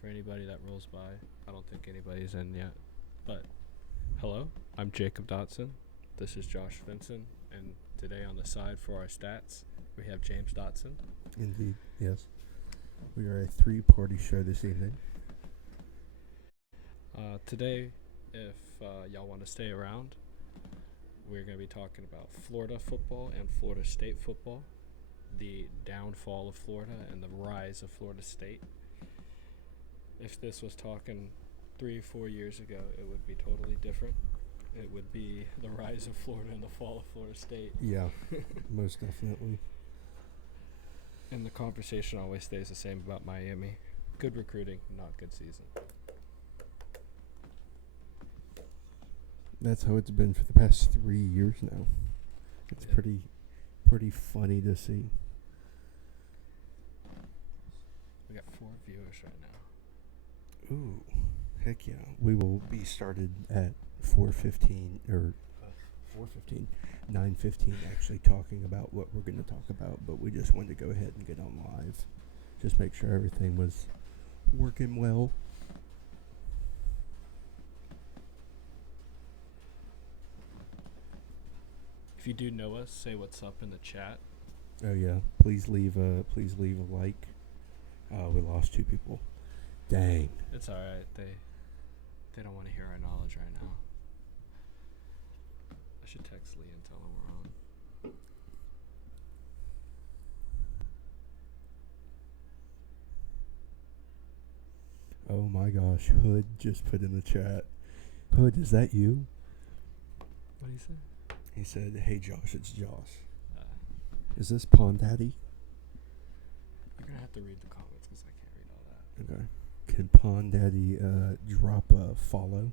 for anybody that rolls by. I don't think anybody's in yet. But hello, I'm Jacob Dotson. This is Josh Vinson. And today on the side for our stats, we have James Dotson. Indeed, yes. We are a three-party show this evening. Today, if y'all want to stay around, we're going to be talking about Florida football and Florida State football, the downfall of Florida and the rise of Florida State. If this was talking 3 or 4 years ago, it would be totally different. It would be the rise of Florida and the fall of Florida State. Yeah, most definitely. And the conversation always stays the same about Miami. Good recruiting, not good season. That's how it's been for the past 3 years now. It's Yeah. pretty funny to see. We got 4 viewers right now. Ooh, heck yeah. We will be started at 4:15 or 4:15, 9:15 actually talking about what we're going to talk about, but we just wanted to go ahead and get on live. Just make sure everything was working well. If you do know us, say what's up in the chat. Oh yeah, please leave a like. We lost 2 people. Dang. It's alright. They don't want to hear our knowledge right now. I should text Lee and tell him we're on. Oh my gosh, Hood just put in the chat. Hood, is that you? What do you say? He said, "Hey Josh, it's Josh." Uh, Is this Pond Daddy? You're going to have to read the comments because I can't read all that. Okay. Can Pond Daddy drop a follow?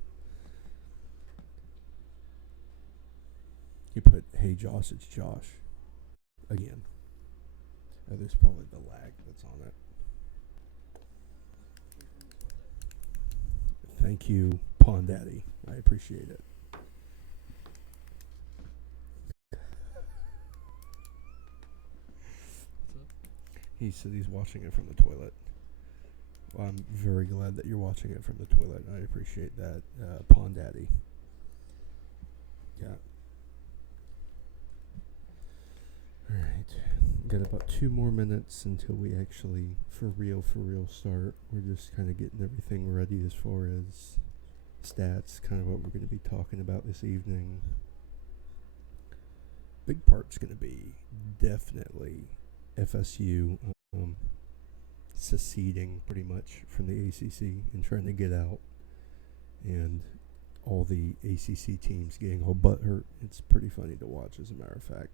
He put, "Hey Josh, it's Josh." Again. Oh, there's probably the lag that's on it. Thank you, Pond Daddy. I appreciate it. What's up? He said he's watching it from the toilet. Well, I'm very glad that you're watching it from the toilet. I appreciate that, Pond Daddy. Yeah. Alright. Got about 2 more minutes until we actually, for real, start. We're just kind of getting everything ready as far as stats, kind of what we're going to be talking about this evening. Big part's going to be definitely FSU seceding pretty much from the ACC and trying to get out, and all the ACC teams getting all butthurt. It's pretty funny to watch, as a matter of fact.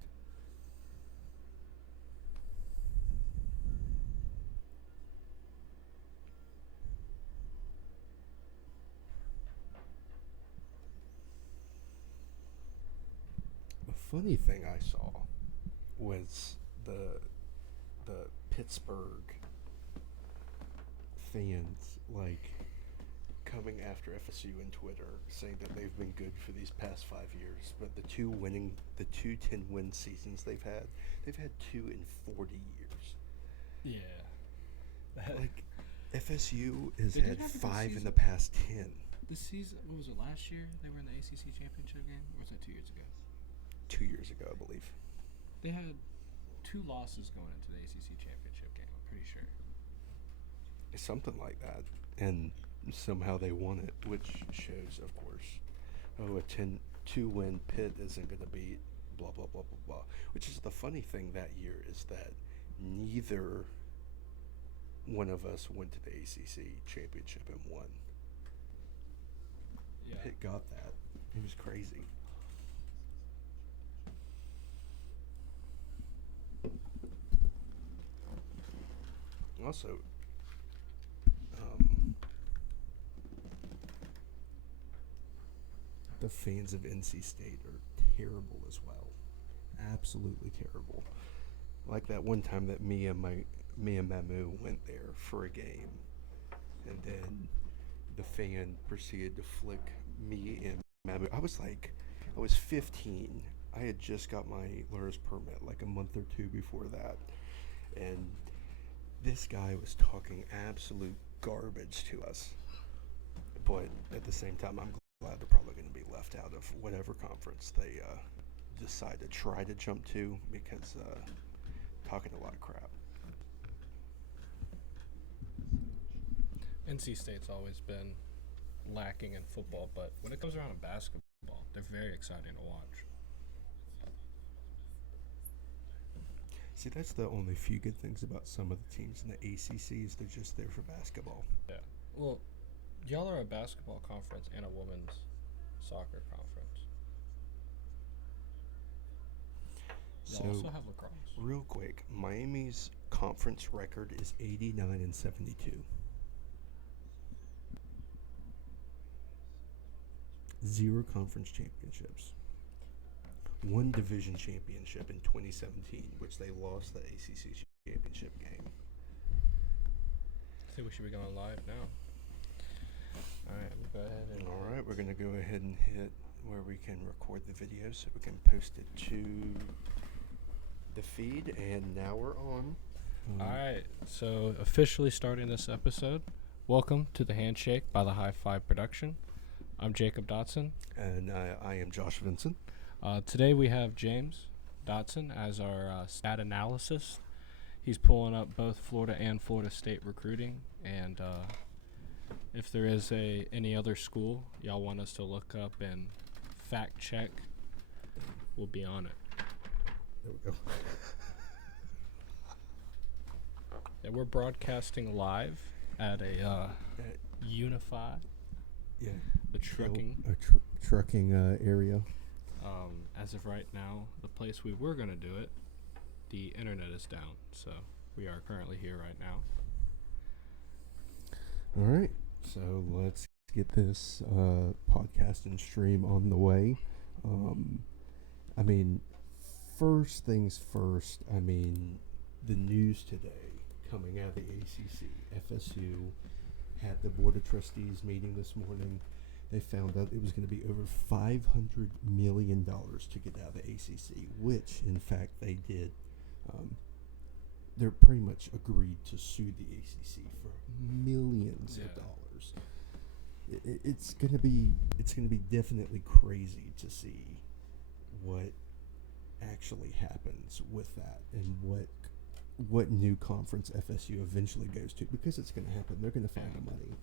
A funny thing I saw was the Pittsburgh fans coming after FSU and Twitter, saying that they've been good for these past 5 years, but the two 10-win seasons they've had 2 in 40 years. Yeah. FSU has They did had have a good 5 in season. the past 10. This season, what was it, last year they were in the ACC championship game? Or was that 2 years ago? 2 years ago, I believe. They had 2 losses going into the ACC championship game, I'm pretty sure. Something like that. And somehow they won it, which shows, of course, a 2-win Pitt isn't going to beat blah, blah, blah, blah, blah. Which is the funny thing that year is that neither one of us went to the ACC championship and won. Yeah. Pitt got that. It was crazy. Also, the fans of NC State are terrible as well. Absolutely terrible. Like that one time that me and Mamu went there for a game, and then the fan proceeded to flick me and Mamu. I was 15. I had just got my learner's permit like a month or 2 before that, and this guy was talking absolute garbage to us. But at the same time, I'm glad they're probably going to be left out of whatever conference they decide to try to jump to, because talking a lot of crap. NC State's always been lacking in football, but when it comes around to basketball, they're very exciting to watch. See, that's the only few good things about some of the teams in the ACC is they're just there for basketball. Yeah. Well, y'all are a basketball conference and a women's soccer conference. Y'all also have lacrosse. Real quick, Miami's conference record is 89-72. 0 conference championships. 1 division championship in 2017, which they lost the ACC championship game. I think we should be going live now. All right, we'll go ahead and... All right, we're going to go ahead and hit where we can record the video so we can post it to the feed, and now we're on. All right, so officially starting this episode, welcome to the Handshake by the High Five Production. I'm Jacob Dotson. And I am Josh Vincent. Today we have James Dotson as our stat analysis. He's pulling up both Florida and Florida State recruiting, and if there is any other school y'all want us to look up and fact check, we'll be on it. There we go. Yeah, we're broadcasting live at a Unify. Yeah. The trucking. Trucking area. As of right now, the place we were going to do it, the internet is down. So we are currently here right now. All right. So let's get this podcast and stream on the way. I mean, first things first, the news today coming out of the ACC, FSU had the Board of Trustees meeting this morning. They found out it was going to be over $500 million to get out of the ACC, which, in fact, they did. They're pretty much agreed to sue the ACC for millions of dollars. It's going to be definitely crazy to see what actually happens with that and what new conference FSU eventually goes to, because it's going to happen. They're going to find the money.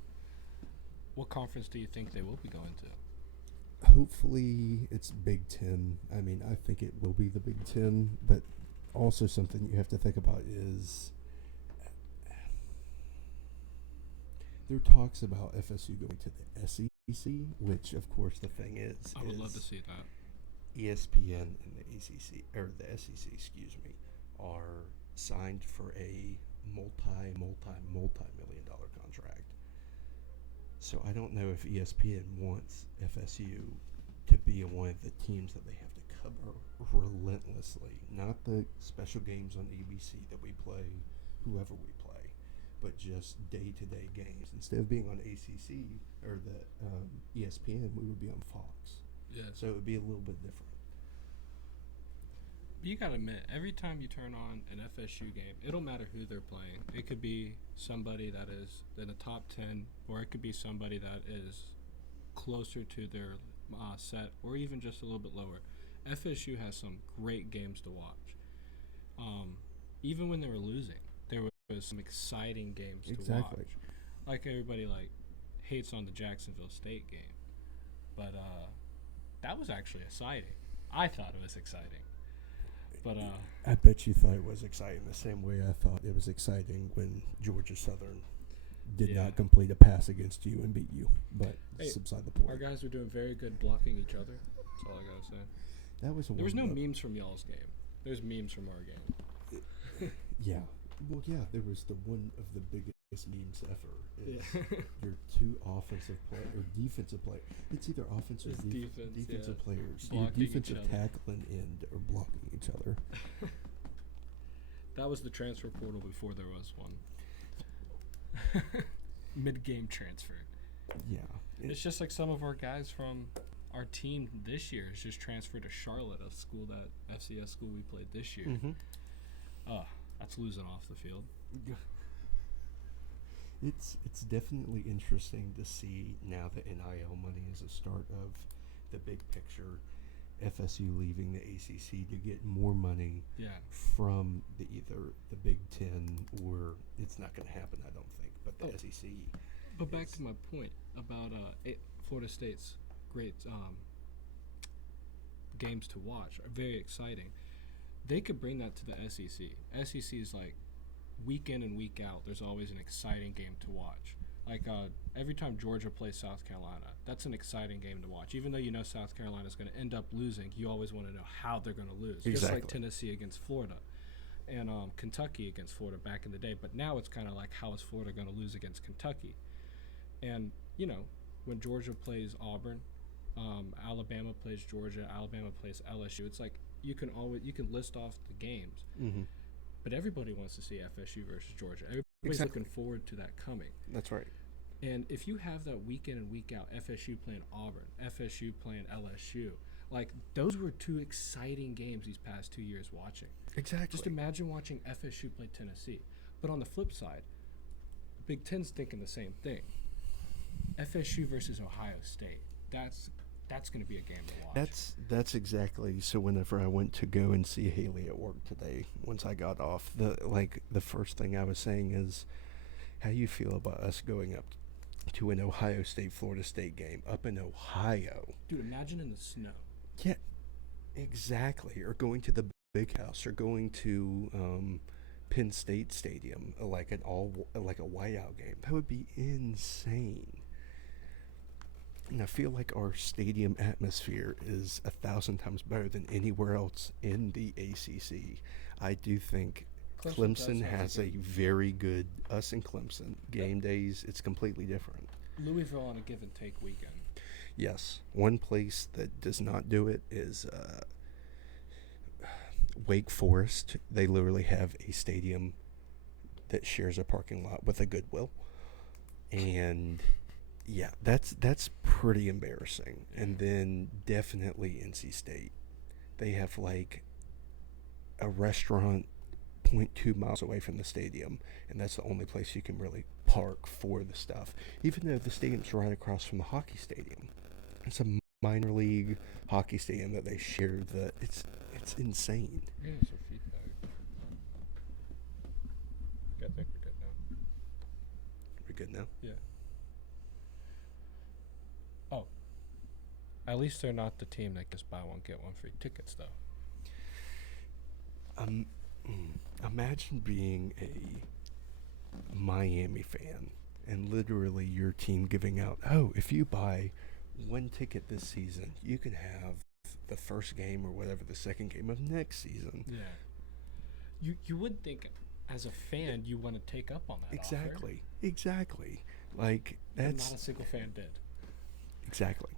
What conference do you think they will be going to? Hopefully it's Big Ten. I think it will be the Big Ten, but also something you have to think about is there are talks about FSU going to the SEC, which of course the thing is I would love to see that. ESPN and the ACC, or the SEC, are signed for a multi-million dollar contract. So I don't know if ESPN wants FSU to be one of the teams that they have to cover relentlessly. Not the special games on ABC that we play, whoever we play, but just day-to-day games. Instead of being on ACC or the ESPN, we would be on Fox. Yeah. So it would be a little bit different. You gotta admit, every time you turn on an FSU game, it don't matter who they're playing. It could be somebody that is in the top 10, or it could be somebody that is closer to their set, or even just a little bit lower. FSU has some great games to watch. Even when they were losing, there was some exciting games to watch. Like everybody hates on the Jacksonville State game, but that was actually exciting. I thought it was exciting. But I bet you thought it was exciting the same way I thought it was exciting when Georgia Southern did not complete a pass against you and beat you. But subside the point. Our guys were doing very good blocking each other. That's all I gotta say. There was no memes from y'all's game. There's memes from our game. Yeah. Well, yeah, there was one of the biggest memes ever. Your two offensive or defensive players. It's either offense or defensive players. Blocking your defensive tackle and end are blocking each other. That was the transfer portal before there was one. Mid-game transfer. Yeah. It's just like some of our guys from our team this year is just transferred to Charlotte, a school that FCS school we played this year. Mm-hmm. That's losing off the field. It's definitely interesting to see now that NIL money is a start of the big picture. FSU leaving the ACC to get more money Yeah. from either the Big Ten, or it's not going to happen, I don't think. But the SEC. But back to my point about Florida State's great games to watch are very exciting. They could bring that to the SEC. SEC is like week in and week out. There's always an exciting game to watch. Like every time Georgia plays South Carolina, that's an exciting game to watch. Even though you know South Carolina is going to end up losing, you always want to know how they're going to lose. Exactly. Just like Tennessee against Florida and Kentucky against Florida back in the day. But now it's kind of like, how is Florida going to lose against Kentucky? And, you know, when Georgia plays Auburn, Alabama plays Georgia, Alabama plays LSU, it's like you can list off the games. Mm-hmm. But everybody wants to see FSU versus Georgia. Everybody's Exactly. looking forward to that coming. That's right. And if you have that week in and week out, FSU playing Auburn, FSU playing LSU, like those were two exciting games these past 2 years watching. Exactly. Just imagine watching FSU play Tennessee. But on the flip side, Big Ten's thinking the same thing. FSU versus Ohio State. That's going to be a game to watch. That's exactly. So whenever I went to go and see Haley at work today, once I got off, the first thing I was saying is, how you feel about us going up to an Ohio State Florida State game up in Ohio? Dude, imagine in the snow. Yeah, exactly. Or going to the Big House, or going to Penn State Stadium, like a whiteout game. That would be insane. And I feel like our stadium atmosphere is 1,000 times better than anywhere else in the ACC. I do think Clemson has a very good, us and Clemson, game days. It's completely different. Louisville on a give and take weekend. Yes. One place that does not do it is Wake Forest. They literally have a stadium that shares a parking lot with a Goodwill. And yeah, that's pretty embarrassing. And then definitely NC State. They have like a restaurant 0.2 miles away from the stadium, and that's the only place you can really park for the stuff. Even though the stadium's right across from the hockey stadium. It's a minor league hockey stadium that they share. It's insane. Yeah, some feedback. I think we're good now. We're good now? Yeah. Oh. At least they're not the team that gets buy one, get one free tickets, though. Imagine being a Miami fan and literally your team giving out, if you buy one ticket this season, you can have the first game or whatever, the second game of next season. Yeah. You would think as a fan you want to take up on that offer. Exactly. Like, that's... Not a single fan did. Exactly.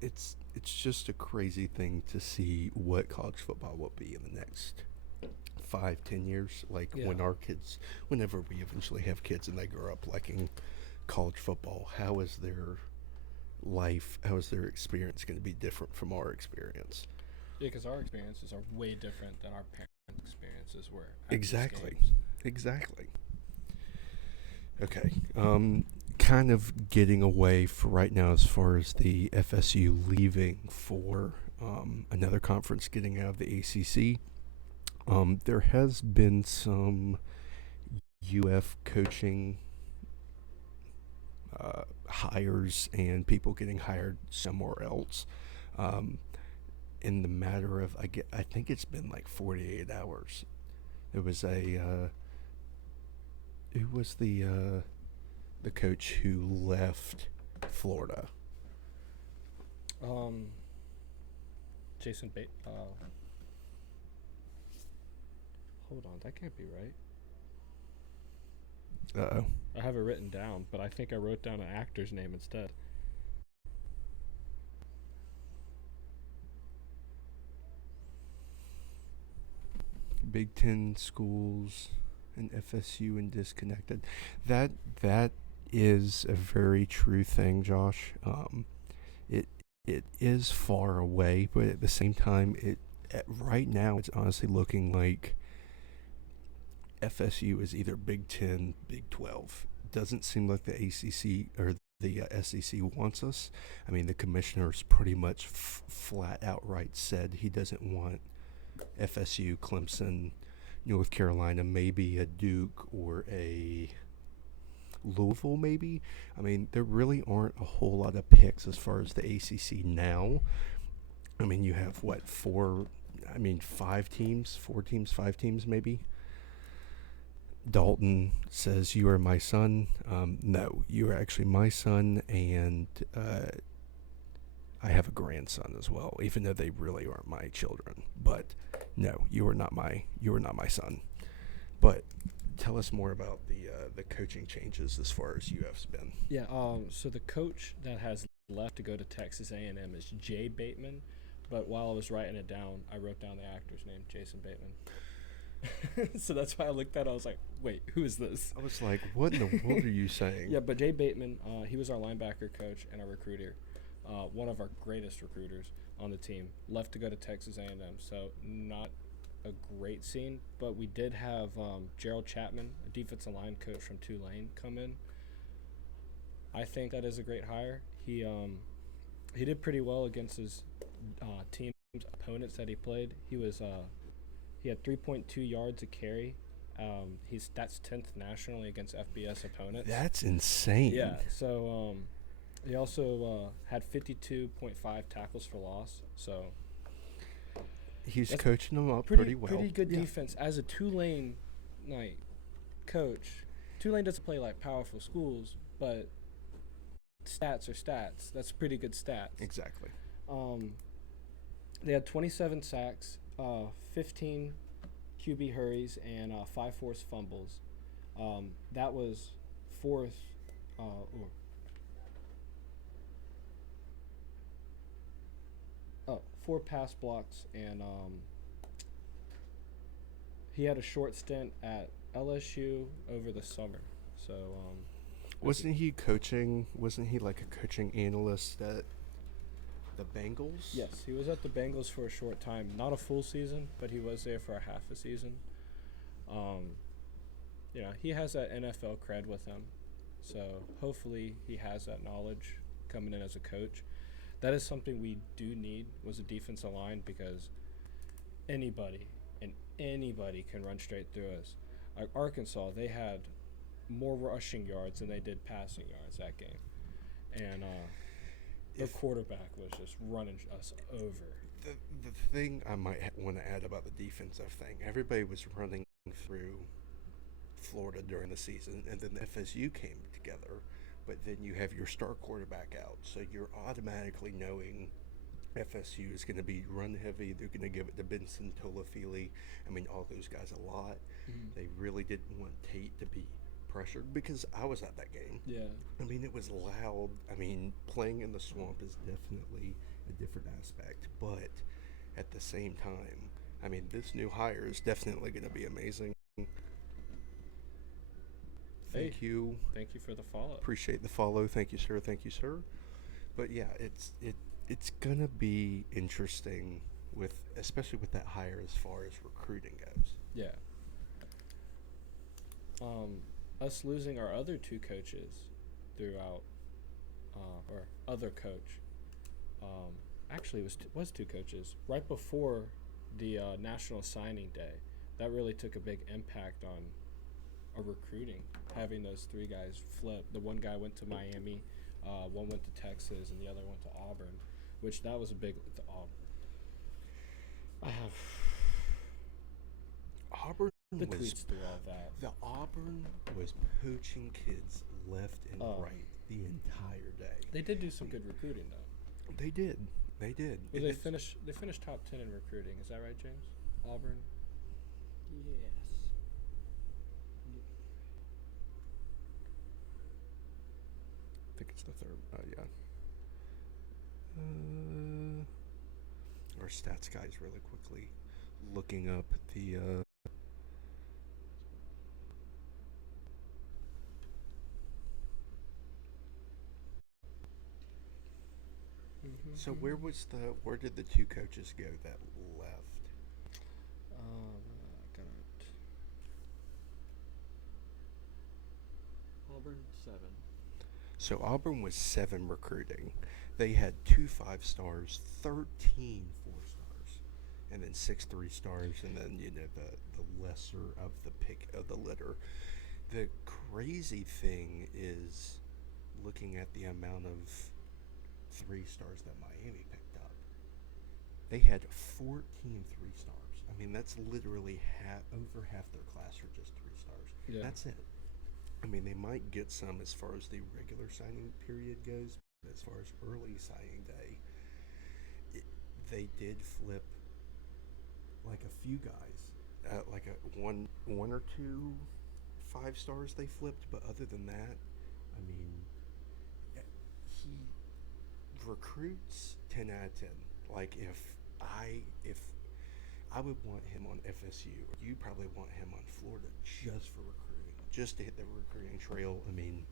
It's just a crazy thing to see what college football will be in the next 5-10 years. Like, whenever we eventually have kids and they grow up liking college football, how is their experience going to be different from our experience? Yeah, because our experiences are way different than our parents' experiences were. Exactly. Okay. Kind of getting away for right now as far as the FSU leaving for another conference, getting out of the ACC. There has been some UF coaching hires and people getting hired somewhere else. In the matter of, I think it's been like 48 hours. It was the coach who left Florida. Jason Bate. Hold on, that can't be right. Uh-oh. I have it written down, but I think I wrote down an actor's name instead. Big Ten schools and FSU and disconnected. That is a very true thing, Josh. it is far away, but at the same time, right now it's honestly looking like FSU is either Big 10, Big 12. Doesn't seem like the ACC or the SEC wants us. I mean, the commissioner's pretty much flat outright said he doesn't want FSU, Clemson, North Carolina, maybe a Duke or a Louisville, maybe. I mean, there really aren't a whole lot of picks as far as the ACC now. I mean, you have what, five teams, four teams, five teams, maybe. Dalton says, "You are my son." No, you are actually my son, and I have a grandson as well, even though they really aren't my children. But no, you are not my son. But tell us more about the coaching changes as far as UF's been. Yeah. So the coach that has left to go to Texas A&M is Jay Bateman, but while I was writing it down, I wrote down the actor's name, Jason Bateman. So that's why I looked at it. I was like, wait, who is this? I was like, what in the world are you saying? Yeah, but Jay Bateman, he was our linebacker coach and our recruiter, one of our greatest recruiters on the team. Left to go to Texas A&M, so not a great scene. But we did have Gerald Chapman, a defensive line coach from Tulane, come in. I think that is a great hire. He did pretty well against his team's opponents that he played. He had 3.2 yards a carry. That's 10th nationally against FBS opponents. That's insane. Yeah. So he also had 52.5 tackles for loss. So he's coaching them up pretty well. Pretty good defense as a Tulane coach. Tulane doesn't play like powerful schools, but stats are stats. That's pretty good stats. Exactly. They had 27 sacks. 15 QB hurries and 5 forced fumbles. That was fourth. 4 pass blocks, and he had a short stint at LSU over the summer. So wasn't he coaching? Wasn't he like a coaching analyst at the Bengals? Yes, he was at the Bengals for a short time. Not a full season, but he was there for a half a season. He has that NFL cred with him. So hopefully he has that knowledge coming in as a coach. That is something we do need, was a defensive line, because anybody can run straight through us. Like Arkansas, they had more rushing yards than they did passing yards that game. And their quarterback was just running us over. The thing I might want to add about the defensive thing, everybody was running through Florida during the season, and then the FSU came together, but then you have your star quarterback out, so you're automatically knowing FSU is going to be run heavy. They're going to give it to Benson, Tolafili. I mean, all those guys a lot. Mm-hmm. They really didn't want Tate to be pressured, because I was at that game. Yeah. I mean, it was loud. I mean, playing in the swamp is definitely a different aspect, but at the same time, I mean, this new hire is definitely going to be amazing. Thank you. Thank you for the follow. Appreciate the follow. Thank you, sir. Thank you, sir. But yeah, it's going to be interesting especially with that hire as far as recruiting goes. Yeah. Us losing our other two coaches throughout, or other coach, actually it was two coaches right before the National Signing Day. That really took a big impact on our recruiting, having those three guys flip. The one guy went to Miami, one went to Texas, and the other went to Auburn, which that was a big. Auburn the tweets through all that. The Auburn was poaching kids left and right the entire day. They did do some good recruiting though. They did. Well, they finished top 10 in recruiting. Is that right, James? Auburn. Yes. I think it's the third. Yeah. Our stats guy's really quickly looking up the. So where did the two coaches go that left? Got it. Auburn 7. So Auburn was 7 recruiting. They had 2 5-stars, 13 4-stars, and then 6 3-stars, and then the lesser of the pick of the litter. The crazy thing is looking at the amount of 3-stars that Miami picked up. They had 14 3-stars. I mean, that's literally over half their class are just 3-stars. Yeah. That's it. I mean, they might get some as far as the regular signing period goes. But as far as early signing day, they did flip like a few guys, like one or two 5-stars they flipped. But other than that, I mean, he recruits 10 out of 10. Like if I would want him on FSU, you probably want him on Florida just for recruiting, just to hit the recruiting trail. I mean,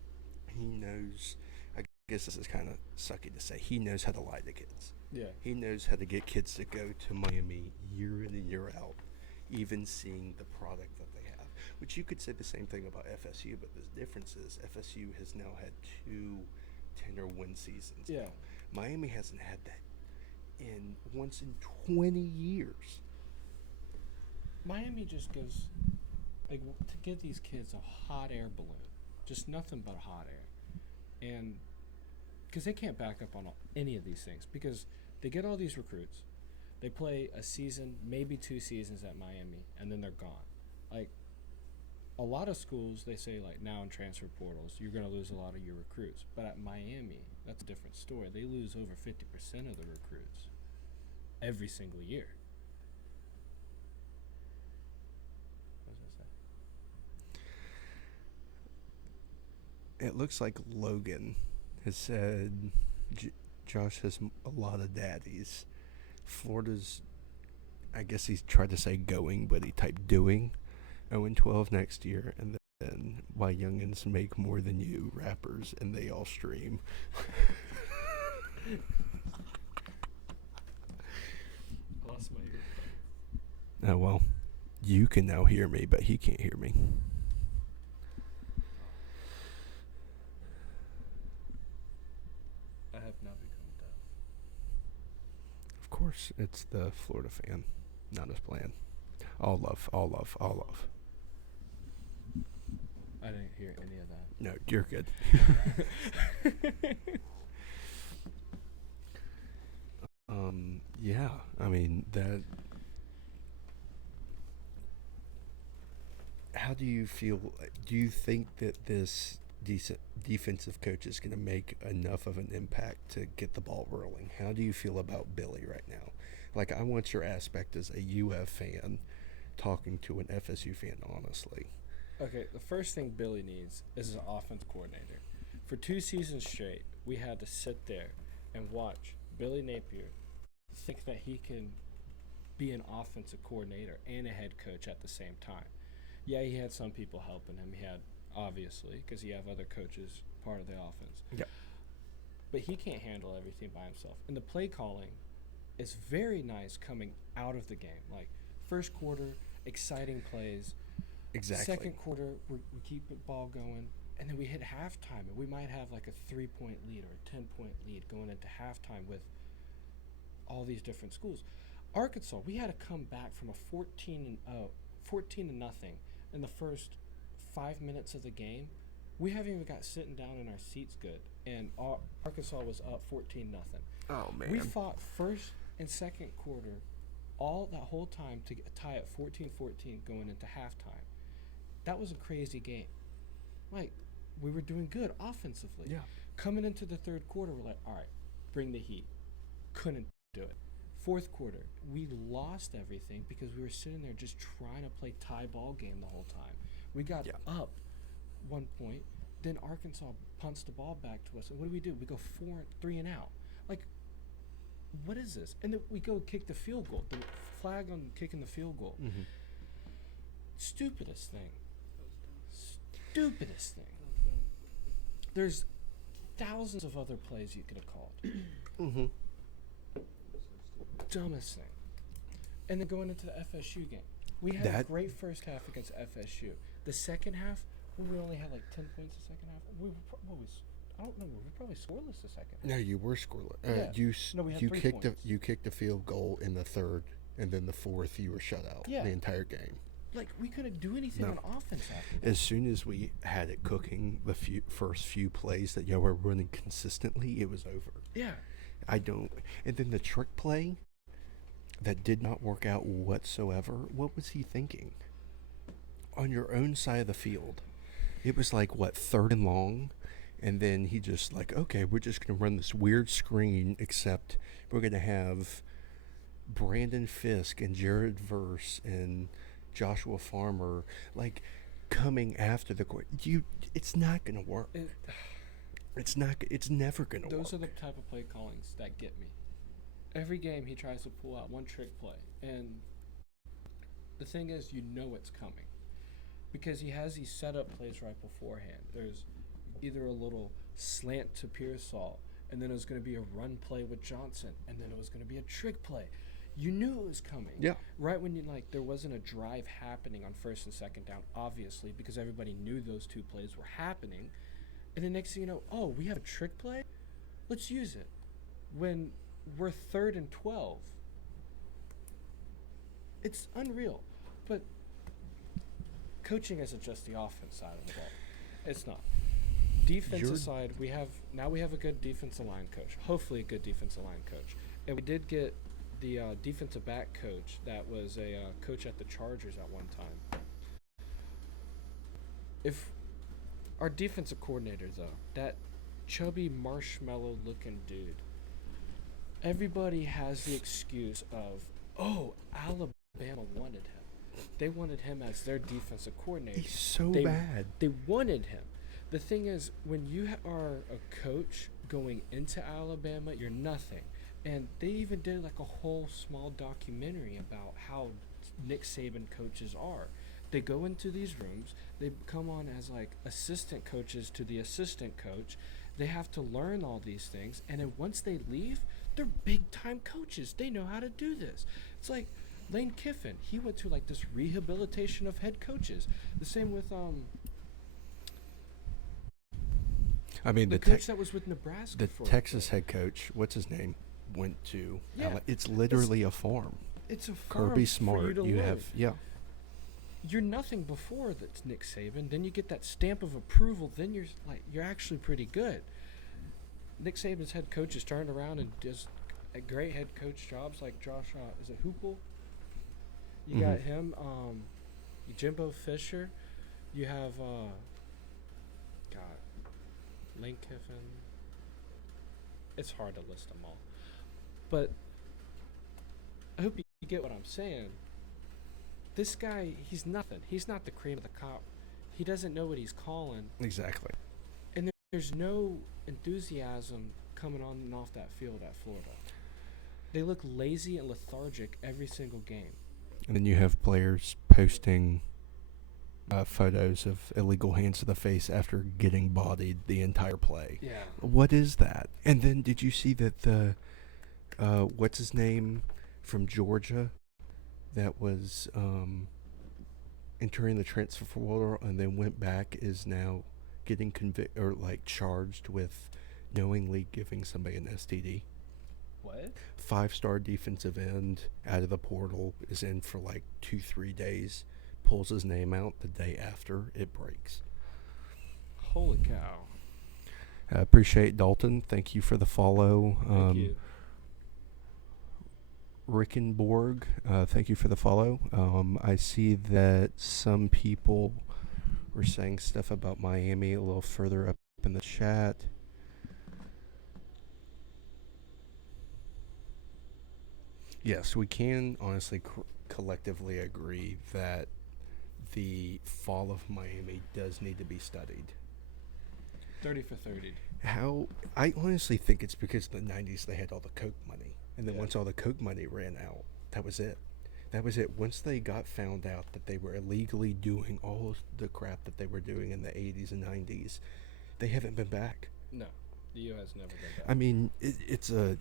he knows. I guess this is kind of sucky to say. He knows how to lie to kids. Yeah. He knows how to get kids to go to Miami year in and year out, even seeing the product that they have. Which you could say the same thing about FSU, but the difference is FSU has now had 2 10-win seasons. Yeah. Now. Miami hasn't had that once in 20 years. Miami just goes, like, to give these kids a hot air balloon, just nothing but hot air. And because they can't back up on any of these things, because they get all these recruits, they play a season, maybe 2 seasons at Miami, and then they're gone. Like, a lot of schools, they say, like, now in transfer portals, you're going to lose a lot of your recruits. But at Miami, that's a different story. They lose over 50% of the recruits every single year. What was I say? It looks like Logan has said Josh has a lot of daddies. Florida's, I guess he's tried to say going, but he typed doing. 0-12 next year, and then why youngins make more than you rappers, and they all stream. Lost my ear. Oh, well, you can now hear me, but he can't hear me. I have now become deaf. Of course, it's the Florida fan, not his plan. All love, all love, all love. I didn't hear any of that. No, you're good. Yeah, I mean, that. How do you feel? Do you think that this defensive coach is going to make enough of an impact to get the ball rolling? How do you feel about Billy right now? Like, I want your aspect as a UF fan talking to an FSU fan, honestly. Okay, the first thing Billy needs is an offense coordinator. For 2 seasons straight, we had to sit there and watch Billy Napier think that he can be an offensive coordinator and a head coach at the same time. Yeah, he had some people helping him. He had, obviously, because you have other coaches part of the offense. Yeah. But he can't handle everything by himself. And the play calling is very nice coming out of the game. Like, first quarter, exciting plays. Exactly. Second quarter, we keep the ball going. And then we hit halftime, and we might have like a 3-point lead or a 10-point lead going into halftime with all these different schools. Arkansas, we had to come back from a 14 to nothing in the first 5 minutes of the game. We haven't even got sitting down in our seats good, and Arkansas was up 14 nothing. Oh man. We fought first and second quarter all that whole time to tie at 14-14 going into halftime. That was a crazy game. Like, we were doing good offensively. Yeah. Coming into the third quarter, we're like, all right, bring the heat. Couldn't do it. Fourth quarter, we lost everything because we were sitting there just trying to play tie ball game the whole time. We got up 1 point, then Arkansas punts the ball back to us, and what do? We go 3 and out. Like, what is this? And then we go kick the field goal. The flag on kicking the field goal. Mm-hmm. Stupidest thing. There's thousands of other plays you could have called. Mm-hmm. dumbest thing. And then going into the FSU game, we had a great first half against FSU. The second half, we only had like 10 points the second half. I don't remember. We were probably scoreless the second half. No, you were scoreless. Yeah. We had 3 points. You kicked a field goal in the third, and then the fourth you were shut out the entire game. Like, we couldn't do anything on offense after that. As soon as we had it cooking, the first few plays that y'all were running consistently, it was over. Yeah. And then the trick play that did not work out whatsoever, what was he thinking? On your own side of the field, it was like, what, 3rd and long? And then he just like, okay, we're just going to run this weird screen, except we're going to have Brandon Fisk and Jared Verse and Joshua Farmer, like, coming after the court. It's not going to work. It's never going to work. Those are the type of play callings that get me. Every game he tries to pull out one trick play. And the thing is, you know it's coming. Because he has these setup plays right beforehand. There's either a little slant to Pearsall, and then it was going to be a run play with Johnson, and then it was going to be a trick play. You knew it was coming. Yeah. Right when there wasn't a drive happening on 1st and 2nd down, obviously, because everybody knew those 2 plays were happening. And the next thing you know, oh, we have a trick play? Let's use it. When we're 3rd and 12. It's unreal. But coaching isn't just the offense side of the ball. It's not. Defensive side, we have a good defensive line coach. Hopefully a good defensive line coach. And we did get the defensive back coach that was a coach at the Chargers at one time. If our defensive coordinator, though, that chubby marshmallow-looking dude, everybody has the excuse of, oh, Alabama wanted him. They wanted him as their defensive coordinator. He's so bad. They wanted him. The thing is, when you are a coach going into Alabama, you're nothing. And they even did like a whole small documentary about how Nick Saban coaches are. They go into these rooms, they come on as like assistant coaches to the assistant coach. They have to learn all these things, and then once they leave, they're big time coaches. They know how to do this. It's like Lane Kiffin. He went to like this rehabilitation of head coaches. The same with the coach that was with Nebraska. The Texas head coach, what's his name, went to. Yeah, it's literally a farm. It's a farm. Kirby Smart. For you to you live. have You're nothing before that's Nick Saban. Then you get that stamp of approval. Then you're actually pretty good. Nick Saban's head coach is turned around and does a great head coach jobs like Josh. Is it Hoople? You got him. Jimbo Fisher. You have Lane Kiffin. It's hard to list them all, but I hope you get what I'm saying. This guy, he's nothing. He's not the cream of the crop. He doesn't know what he's calling. Exactly. And there's no enthusiasm coming on and off that field at Florida. They look lazy and lethargic every single game. And then you have players posting photos of illegal hands to the face after getting bodied the entire play. Yeah. What is that? And then did you see that the, what's his name from Georgia that was entering the transfer portal and then went back is now getting charged with knowingly giving somebody an STD? What? 5-star defensive end out of the portal is in for like 2-3 days. Pulls his name out the day after it breaks. Holy cow. I appreciate Dalton. Thank you for the follow. Thank you. Rickenborg, thank you for the follow. I see that some people were saying stuff about Miami a little further up in the chat. Yes, we can honestly collectively agree that the fall of Miami does need to be studied. 30 for 30. I honestly think it's because in the 90s they had all the Coke money. And then once all the Coke money ran out, that was it. That was it. Once they got found out that they were illegally doing all of the crap that they were doing in the 80s and 90s, they haven't been back. No, the U has never been back. I mean, it's a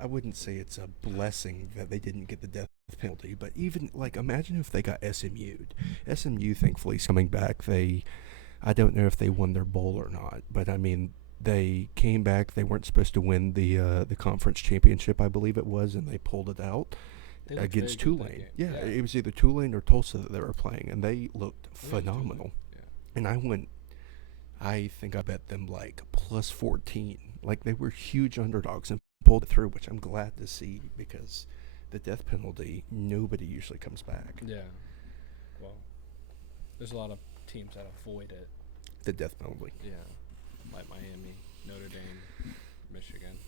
I wouldn't say it's a blessing that they didn't get the death penalty, but even like imagine if they got SMU'd. SMU thankfully is coming back. I don't know if they won their bowl or not, but I mean they came back. They weren't supposed to win the conference championship, I believe it was, and they pulled it out They looked against very good that Tulane. game. Yeah, it was either Tulane or Tulsa that they were playing, and they looked I think it was Tulane. phenomenal. Yeah. And I think I bet them like plus 14. Like they were huge underdogs and pulled it through, which I'm glad to see because the death penalty, nobody usually comes back. Yeah. Well, there's a lot of teams that avoid it. The death penalty. Yeah. Like Miami, Notre Dame, Michigan,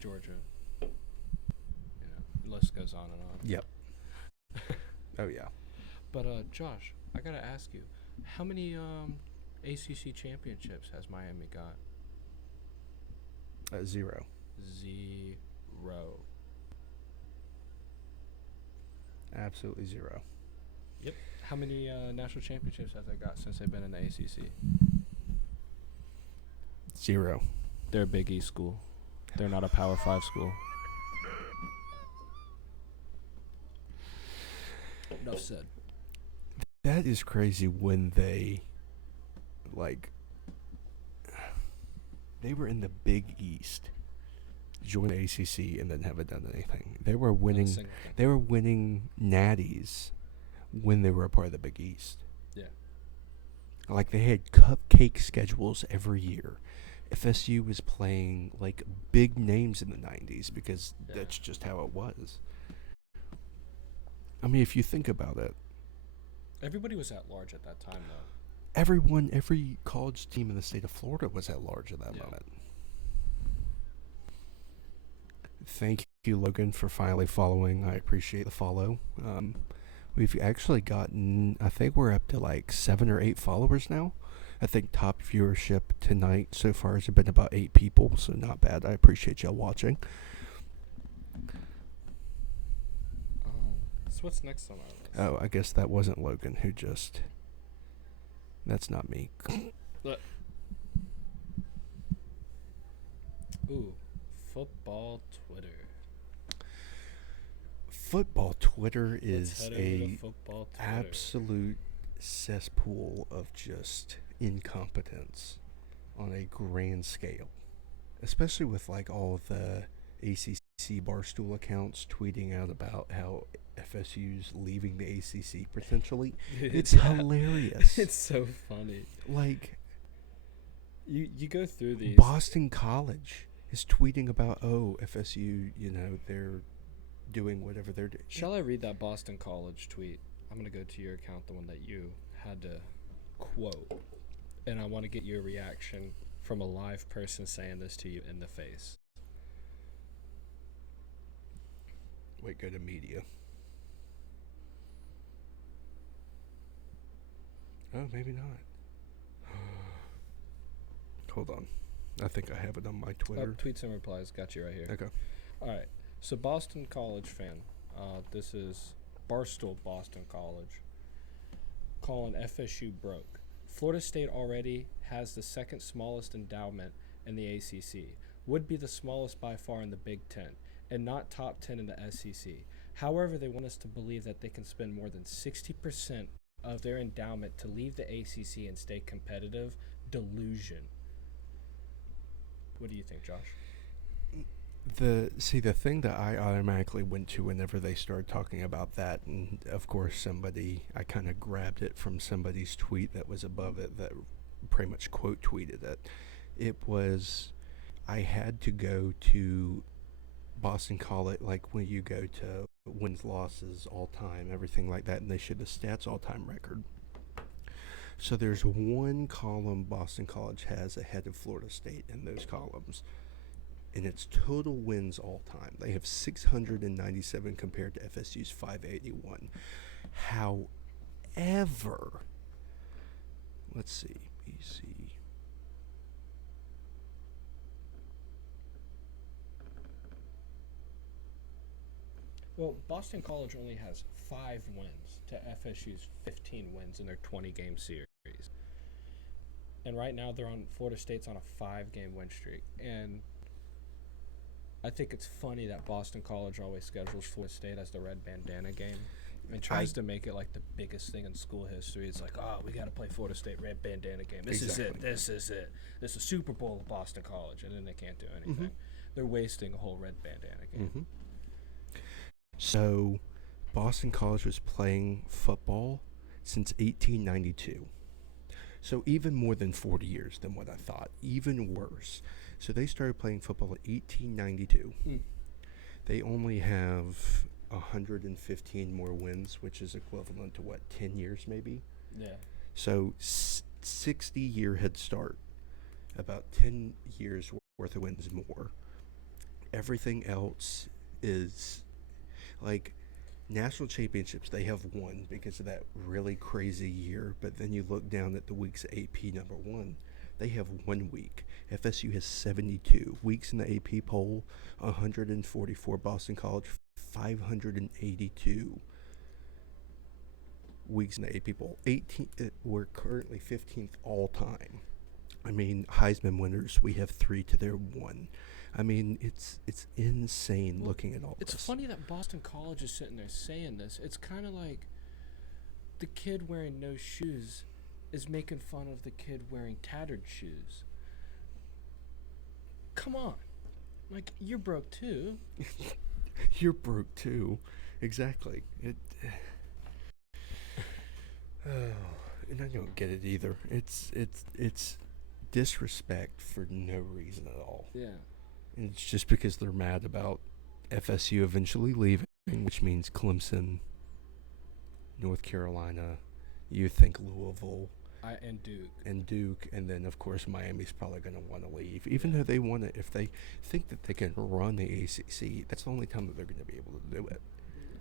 Georgia. You know, the list goes on and on. Yep. Oh, yeah. But, Josh, I got to ask you, how many ACC championships has Miami got? 0. 0. Absolutely 0. Yep. How many national championships have they got since they've been in the ACC? 0. They're a Big East school. They're not a Power 5 school. Enough said. That is crazy when they were in the Big East, joined the ACC, and then haven't done anything. They were winning. They were winning natties when they were a part of the Big East. Yeah. Like they had cupcake schedules every year. FSU was playing like big names in the 90s because that's just how it was. I mean, if you think about it, everybody was at large at that time, though. Every college team in the state of Florida was at large at that moment. Thank you, Logan, for finally following. I appreciate the follow. We've actually gotten, I think we're up to like 7 or 8 followers now. I think top viewership tonight so far has been about 8 people, so not bad. I appreciate y'all watching. So what's next on our list? Oh, I guess that wasn't Logan who just... That's not me. Ooh, football Twitter. Football Twitter is Let's head over to football Twitter. Absolute cesspool of just incompetence on a grand scale, especially with like all the ACC Barstool accounts tweeting out about how FSU's leaving the ACC potentially. It's hilarious. It's so funny. Like you go through these. Boston College is tweeting about FSU, they're doing whatever they're doing. Shall I read that Boston College tweet? I'm going to go to your account, the one that you had to quote. And I want to get your reaction from a live person saying this to you in the face. Wait, go to media. Oh, maybe not. Hold on. I think I have it on my Twitter. Tweets and replies. Got you right here. Okay. All right. So Boston College fan. This is Barstool Boston College. Calling FSU broke. Florida State already has the second smallest endowment in the ACC. Would be the smallest by far in the Big Ten, and not top 10 in the SEC. However, they want us to believe that they can spend more than 60% of their endowment to leave the ACC and stay competitive. Delusion. What do you think, Josh? The thing that I automatically went to whenever they started talking about that, and of course I kind of grabbed it from somebody's tweet that was above it that pretty much quote tweeted it. It was, I had to go to Boston College, like when you go to wins, losses, all time, everything like that, and they show the stats all time record. So there's one column Boston College has ahead of Florida State in those columns, and it's total wins all time. They have 697 compared to FSU's 581. However, let's see, BC. Well, Boston College only has 5 wins to FSU's 15 wins in their 20-game series. And right now Florida State's on a 5-game win streak. And I think it's funny that Boston College always schedules Florida State as the red bandana game and tries to make it like the biggest thing in school history. It's like, oh, we got to play Florida State red bandana game. This is it. This is it. This is Super Bowl of Boston College, and then they can't do anything. They're wasting a whole red bandana game. So, Boston College was playing football since 1892. So even more than 40 years than what I thought. Even worse. So they started playing football in 1892. They only have 115 more wins, which is equivalent to, 10 years maybe? Yeah. So 60-year head start. About 10 years worth of wins more. Everything else is like national championships. They have won because of that really crazy year. But then you look down at the weeks of AP number one. They have 1 week. FSU has 72 weeks in the AP poll. 144. Boston College 582 weeks in the AP poll. 18. We're currently 15th all time. I mean, Heisman winners, we have 3 to their 1. I mean, it's insane looking at all this. It's funny that Boston College is sitting there saying this. It's kind of like the kid wearing no shoes is making fun of the kid wearing tattered shoes. Come on. Like, you're broke too. You're broke too. Exactly. And I don't get it either. It's disrespect for no reason at all. Yeah. And it's just because they're mad about FSU eventually leaving, which means Clemson, North Carolina, you think Louisville, and Duke, and then of course Miami's probably going to want to leave, even though they want to. If they think that they can run the ACC, that's the only time that they're going to be able to do it.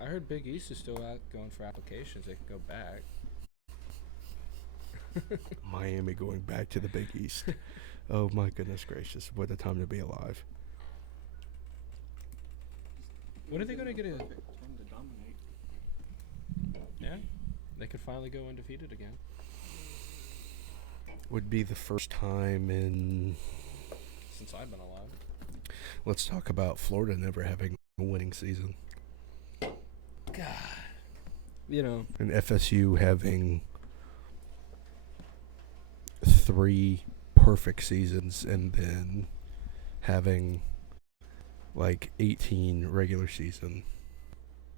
I heard Big East is still out going for applications. They can go back. Miami going back to the Big East. Oh my goodness gracious! What a time to be alive. When are they going to get a? Yeah, they could finally go undefeated again. Would be the first time since I've been alive. Let's talk about Florida never having a winning season. God, you know, and FSU having 3 perfect seasons and then having like 18 regular season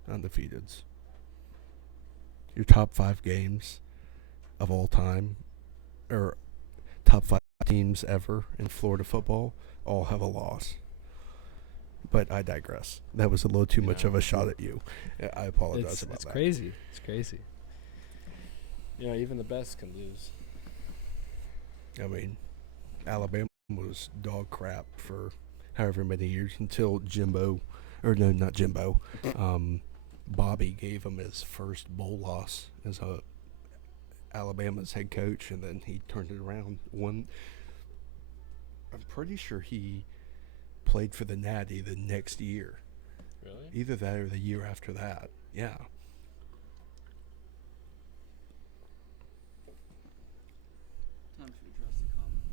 undefeateds. Your top 5 games of all time, or top 5 teams ever in Florida football, all have a loss. But I digress. That was a little too much of a shot at you. I apologize about that. It's crazy. It's crazy. You know, even the best can lose. I mean, Alabama was dog crap for however many years until Bobby gave him his first bowl loss as Alabama's head coach, and then he turned it around. I'm pretty sure he played for the Natty the next year. Really? Either that or the year after that. Yeah. Time to address the comments.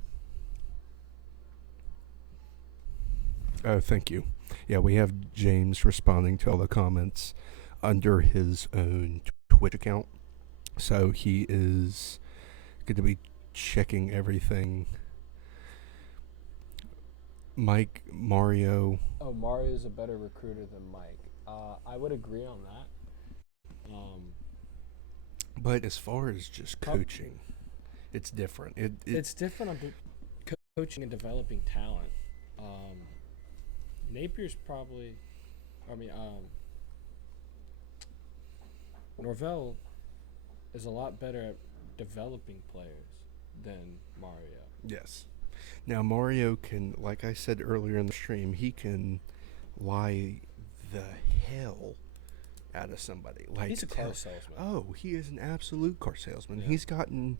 Oh, thank you. Yeah, we have James responding to all the comments under his own Twitch account. So he is going to be checking everything. Mike, Mario. Oh, Mario's a better recruiter than Mike. I would agree on that. But as far as just coaching, it's different. It's different on coaching and developing talent. Napier's probably, Norvell is a lot better at developing players than Mario. Yes. Now, Mario can, like I said earlier in the stream, he can lie the hell out of somebody. Like, he's a car salesman. Oh, he is an absolute car salesman. Yeah. He's gotten,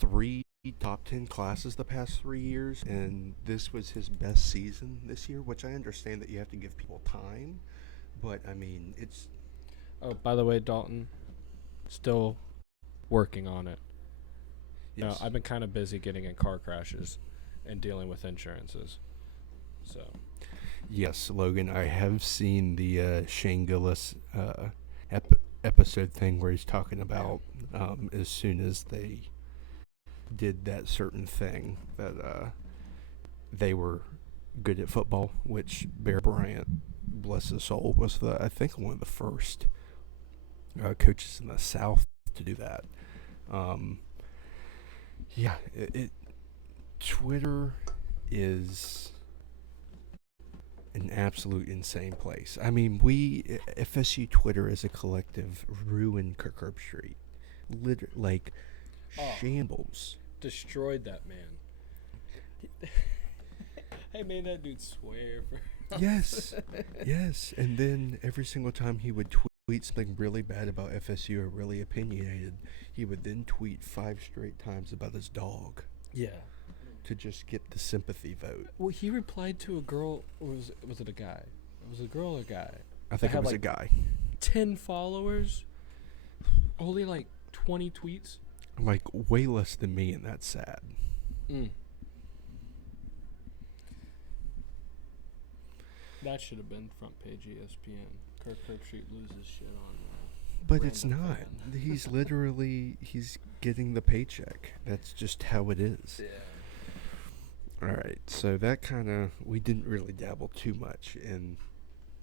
3 top 10 classes the past 3 years, and this was his best season this year, which I understand that you have to give people time, but, I mean, it's... Oh, by the way, Dalton, still working on it. Yes. I've been kind of busy getting in car crashes and dealing with insurances. So Yes, Logan, I have seen the Shane Gillis episode thing where he's talking about as soon as they did that certain thing that they were good at football, which Bear Bryant, bless his soul, was I think one of the first coaches in the South to do that. Yeah, Twitter is an absolute insane place. I mean, FSU Twitter as a collective ruined Kirk Street. Like, shambles. destroyed that man. Hey, made that dude swear for Yes, yes. And then every single time he would tweet something really bad about FSU or really opinionated, he would then tweet 5 straight times about his dog Yeah. to just get the sympathy vote. Well, he replied to a girl, or was it a guy? Was it a girl or a guy? I think it had, was a like, guy. 10 followers, only like 20 tweets. Like, way less than me, and that's sad. That should have been front page ESPN. Kirk Herbstreit loses shit on. But it's random not. fan. He's getting the paycheck. That's just how it is. Yeah. All right, so that we didn't really dabble too much in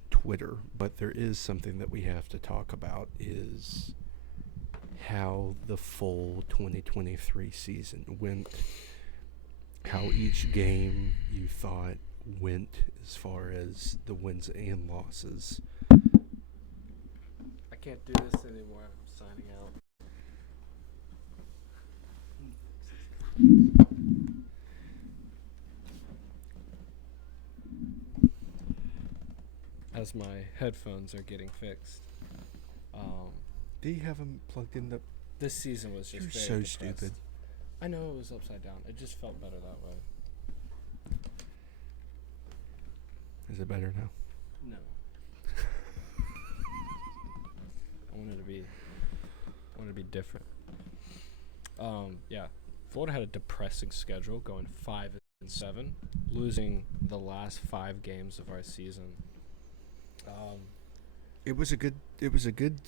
Twitter, but there is something that we have to talk about is how the full 2023 season went, how each game you thought went as far as the wins and losses. I can't do this anymore. I'm signing out. As my headphones are getting fixed. Do you have them plugged in? This season was just You're very so depressed. stupid. I know it was upside down. It just felt better that way. Is it better now? No. I wanted to be different. Yeah. Florida had a depressing schedule, going 5-7, losing the last 5 games of our season. It was a good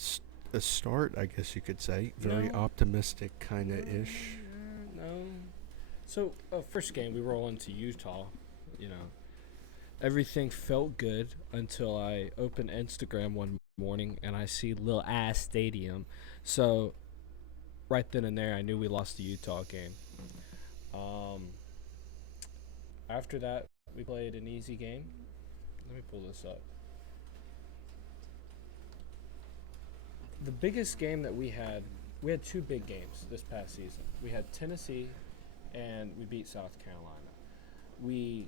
start, I guess you could say. Very No. optimistic kind of ish. No. So, first game, we roll into Utah. You know, everything felt good until I opened Instagram one morning and I see Lil Ass Stadium. So, right then and there, I knew we lost the Utah game. After that, we played an easy game. Let me pull this up. The biggest game that we had 2 big games this past season. We had Tennessee and we beat South Carolina. We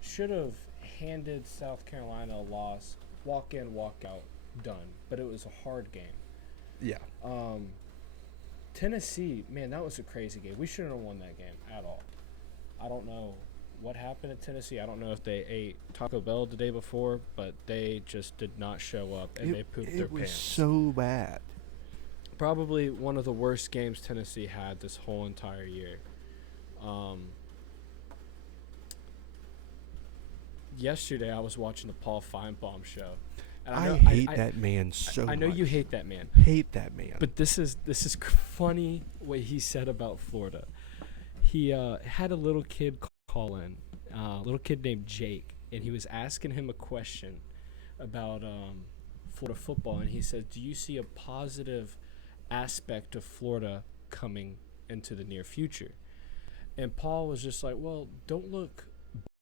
should have handed South Carolina a loss, walk in, walk out, done. But it was a hard game. Yeah. Tennessee, man, that was a crazy game. We shouldn't have won that game at all. I don't know what happened at Tennessee. I don't know if they ate Taco Bell the day before, but they just did not show up, and they pooped their It was pants. so bad. Probably one of the worst games Tennessee had this whole entire year. Yesterday, I was watching the Paul Feinbaum show. And I hate that man so much. I know you hate that man. Hate that man. But this is funny what he said about Florida. He had a little kid call in, a little kid named Jake, and he was asking him a question about Florida football, and he said, "Do you see a positive aspect of Florida coming into the near future?" And Paul was just like, "Well, don't look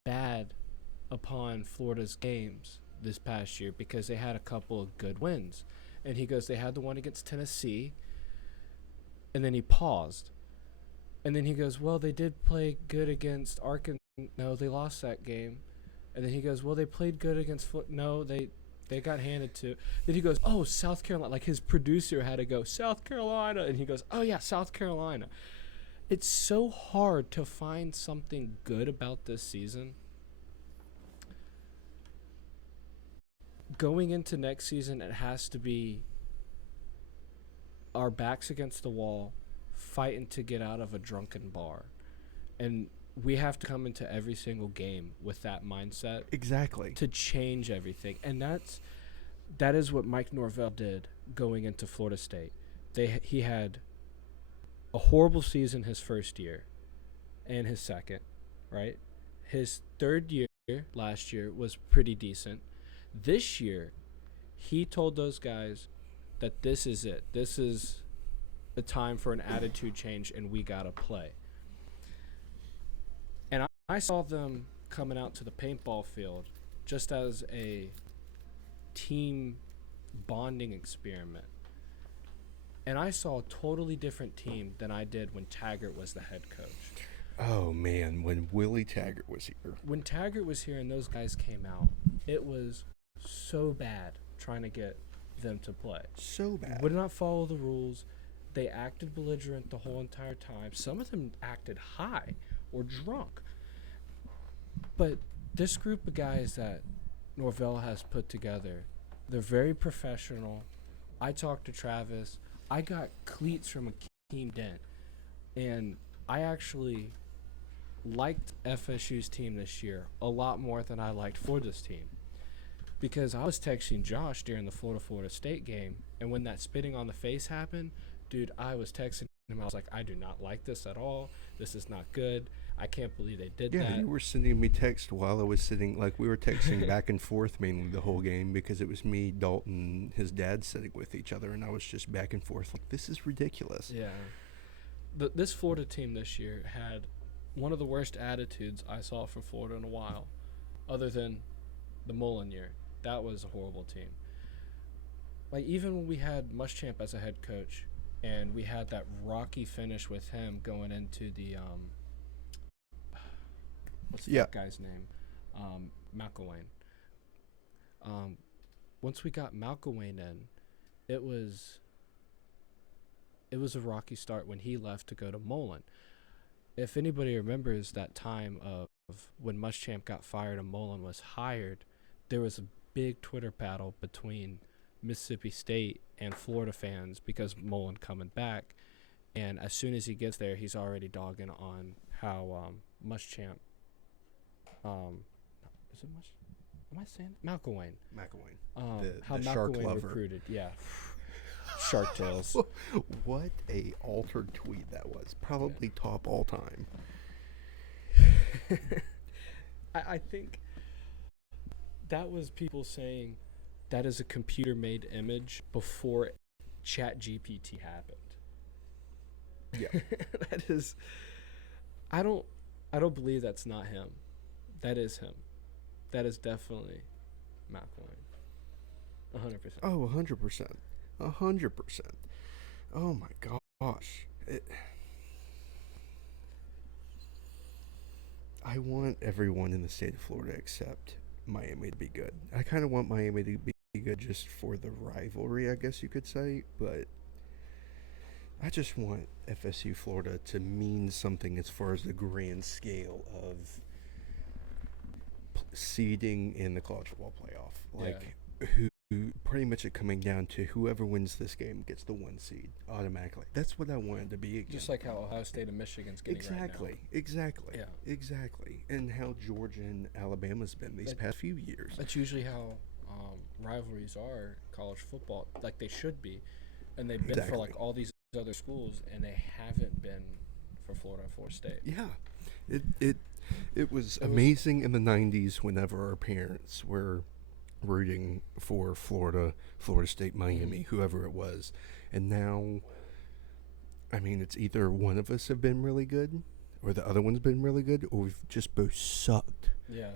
bad upon Florida's games this past year because they had a couple of good wins." And he goes, "They had the one against Tennessee." And then he paused. And then he goes, "Well, they did play good against Arkansas." No, they lost that game. And then he goes, "Well, they played good against No, they got handed to." Then he goes, "Oh, South Carolina." Like his producer had to go, "South Carolina." And he goes, "Oh, yeah, South Carolina." It's so hard to find something good about this season. Going into next season, it has to be our backs against the wall, fighting to get out of a drunken bar. And we have to come into every single game with that mindset Exactly. to change everything. And that is what Mike Norvell did going into Florida State. He had a horrible season his first year and his second, right? His third year last year was pretty decent. This year, he told those guys that this is it. This is the time for an attitude change, and we got to play. And I saw them coming out to the paintball field just as a team bonding experiment. And I saw a totally different team than I did when Taggart was the head coach. Oh, man, when Willie Taggart was here. When Taggart was here and those guys came out, it was so bad trying to get them to play. So bad. Would not follow the rules. They acted belligerent the whole entire time. Some of them acted high or drunk. But this group of guys that Norvell has put together, they're very professional. I talked to Travis. I got cleats from Akeem Dent. And I actually liked FSU's team this year a lot more than I liked Florida's team. Because I was texting Josh during the Florida State game, and when that spitting on the face happened, dude, I was texting him. I was like, I do not like this at all. This is not good. I can't believe they did that. Yeah, you were sending me text while I was sitting, like we were texting back and forth mainly the whole game because it was me, Dalton, his dad sitting with each other, and I was just back and forth like, this is ridiculous. Yeah. This Florida team this year had one of the worst attitudes I saw from Florida in a while, other than the Mullen year. That was a horrible team. Like, even when we had Muschamp as a head coach, and we had that rocky finish with him going into the what's that guy's name? McElwain. Once we got McElwain in, it was a rocky start when he left to go to Mullen. If anybody remembers that time of when Muschamp got fired and Mullen was hired, there was a big Twitter battle between Mississippi State and Florida fans because Mullen coming back. And as soon as he gets there, he's already dogging on how Muschamp, is it Musch? Am I saying it? McElwain. How the shark McElwain lover. recruited, yeah. Shark Tales. What a altered tweet that was. Probably top all time. I think that was people saying that is a computer-made image before ChatGPT happened. Yeah. That is, I don't believe that's not him. That is him. That is definitely McElwain. 100%. Oh, 100%. 100%. Oh my gosh. I want everyone in the state of Florida except Miami to be good. I kind of want Miami to be good just for the rivalry, I guess you could say, but I just want FSU Florida to mean something as far as the grand scale of seeding in the college football playoff. Like, who pretty much it coming down to whoever wins this game gets the 1 seed automatically. That's what I wanted to be again. Just like how Ohio State and Michigan's getting right now. Exactly. Yeah. Exactly. And how Georgia and Alabama's been these past few years. That's usually how rivalries are in college football, like they should be. And they've been for like all these other schools, and they haven't been for Florida and Florida State. Yeah. It was amazing in the 90s whenever our parents were rooting for Florida State, Miami, whoever it was. And now, I mean, it's either one of us have been really good or the other one's been really good, or we've just both sucked. Yeah.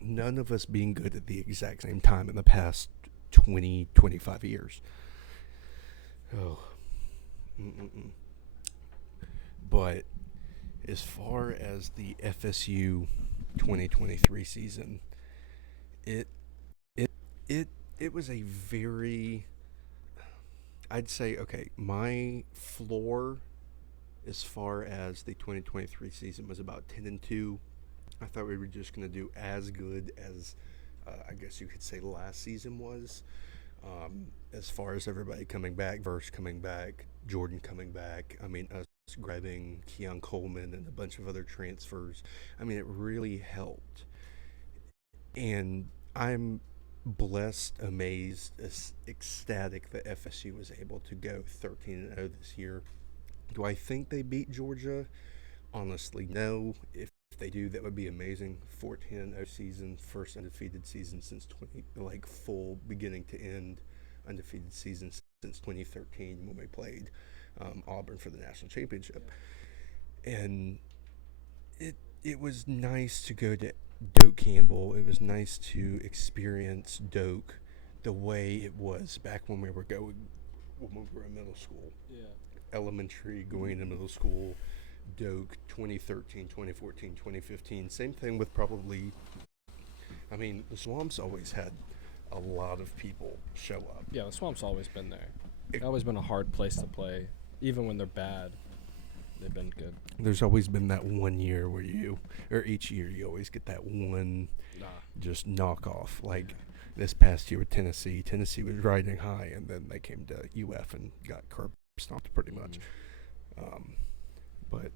None of us being good at the exact same time in the past 20, 25 years. Oh. Mm-mm-mm. But as far as the FSU 2023 season, it was a very, I'd say, okay, my floor as far as the 2023 season was about 10-2. I thought we were just going to do as good as, I guess you could say, last season was. As far as everybody coming back, Verse coming back, Jordan coming back. I mean, us grabbing Keon Coleman and a bunch of other transfers. I mean, it really helped. And I'm blessed, amazed, ecstatic that FSU was able to go 13-0 this year. Do I think they beat Georgia? Honestly, no. If they do, that would be amazing. 14-0 season, first undefeated season since 20, like full beginning to end undefeated season since 2013 when we played Auburn for the national championship. And it was nice to go to Doak Campbell. It was nice to experience Doak the way it was back when we were in middle school. Yeah. Elementary, going into middle school, Doak 2013, 2014, 2015. Same thing with probably, I mean, the Swamps always had a lot of people show up. Yeah, the Swamp's always been there. It's always been a hard place to play. Even when they're bad, they've been good. There's always been that one year where each year you always get that one just knockoff. Like this past year with Tennessee. Tennessee was riding high, and then they came to UF and got curb stomped pretty much. But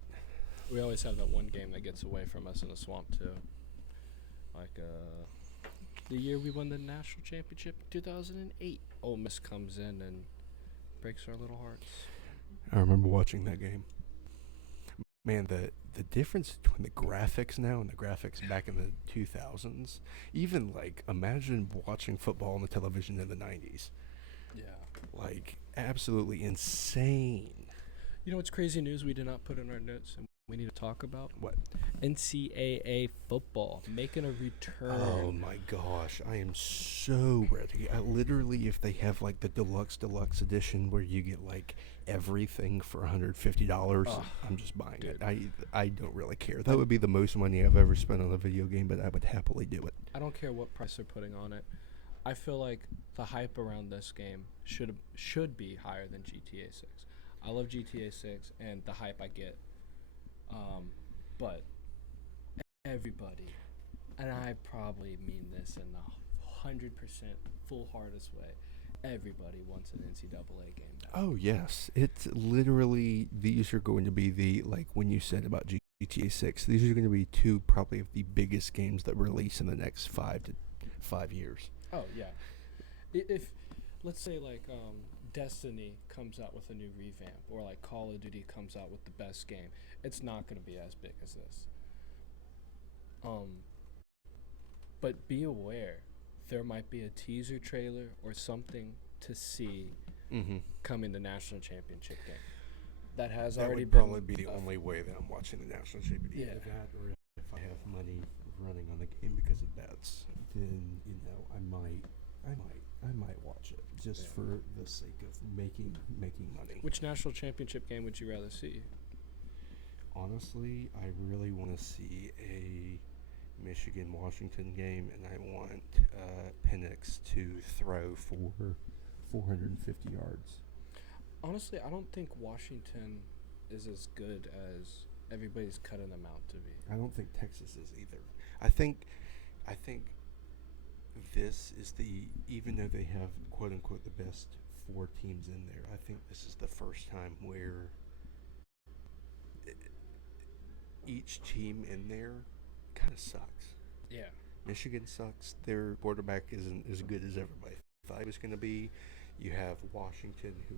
we always have that one game that gets away from us in the Swamp too. Like the year we won the national championship, 2008. Ole Miss comes in and breaks our little hearts. I remember watching that game. Man, the difference between the graphics now and the graphics back in the 2000s, even like imagine watching football on the television in the 90s. Yeah. Like absolutely insane. You know what's crazy news we did not put in our notes and we need to talk about? What? NCAA football making a return. Oh my gosh, I am so ready. I literally, if they have like the deluxe edition where you get like everything for $150, I'm just buying dude. it. I don't really care. That would be the most money I've ever spent on a video game, but I would happily do it. I don't care what price they're putting on it. I feel like the hype around this game should be higher than GTA 6. I love GTA 6 and the hype I get. But everybody, and I probably mean this in the 100% full hardest way, everybody wants an NCAA game back. Oh yes, it's literally, these are going to be the, like when you said about GTA 6, these are going to be two probably of the biggest games that release in the next 5 years. Oh yeah. If let's say like Destiny comes out with a new revamp, or like Call of Duty comes out with the best game, it's not going to be as big as this. But be aware, there might be a teaser trailer or something to see coming the national championship game. That has that already would been. probably be the only way that I'm watching the national championship. Yeah. Either that, or if I have money running on the game because of bets, then I might watch it just for the sake of making money. Which national championship game would you rather see? Honestly, I really want to see a Michigan-Washington game, and I want Penix to throw for 450 yards. Honestly, I don't think Washington is as good as everybody's cutting them out to be. I don't think Texas is either. I think this is even though they have quote unquote the best 4 teams in there, I think this is the first time where each team in there kind of sucks. Yeah. Michigan sucks. Their quarterback isn't as good as everybody thought it was going to be. You have Washington, who,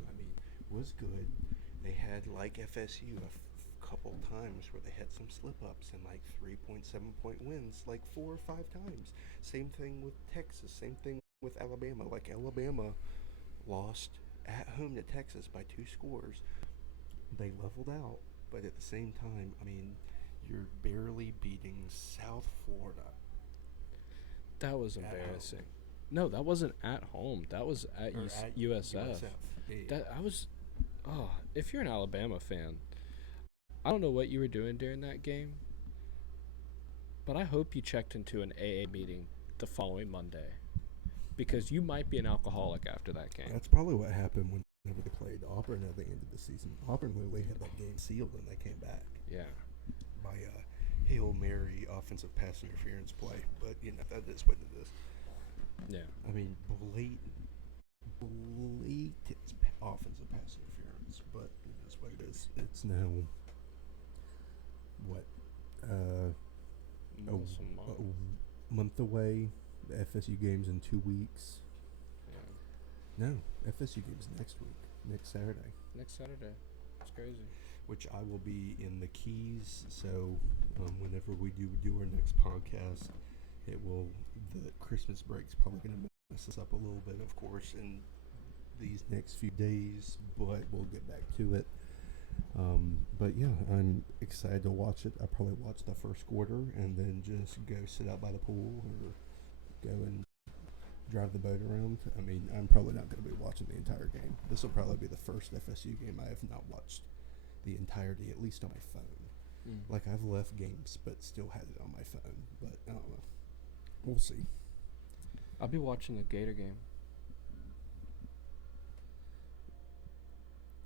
was good. They had, like FSU, a couple times where they had some slip-ups and, 3.7-point wins, 4 or 5 times. Same thing with Texas. Same thing with Alabama. Alabama lost at home to Texas by 2 scores. They leveled out, but at the same time, you're barely beating South Florida. That was embarrassing. No, that wasn't at home. That was at USF. If you're an Alabama fan, I don't know what you were doing during that game, but I hope you checked into an AA meeting the following Monday, because you might be an alcoholic after that game. That's probably what happened whenever they played Auburn at the end of the season. Auburn literally had that game sealed and they came back. Yeah. By a Hail Mary offensive pass interference play. But, that is what it is. Yeah. Blatant offensive pass interference. games, but it is what it is. It's now what Almost a month. a month away. The FSU game's in 2 weeks. Yeah. No, FSU game's next week, next Saturday. Next Saturday. It's crazy. Which I will be in the Keys. So whenever we do our next podcast, the Christmas break's probably going to mess us up a little bit, of course, in these next few days, but we'll get back to it. But yeah, I'm excited to watch it. I'll probably watch the first quarter and then just go sit out by the pool or go and drive the boat around. I mean, I'm probably not going to be watching the entire game. This will probably be the first FSU game I have not watched the entirety, at least on my phone. Like, I've left games but still had it on my phone, but I don't know. We'll see. I'll be watching the Gator game.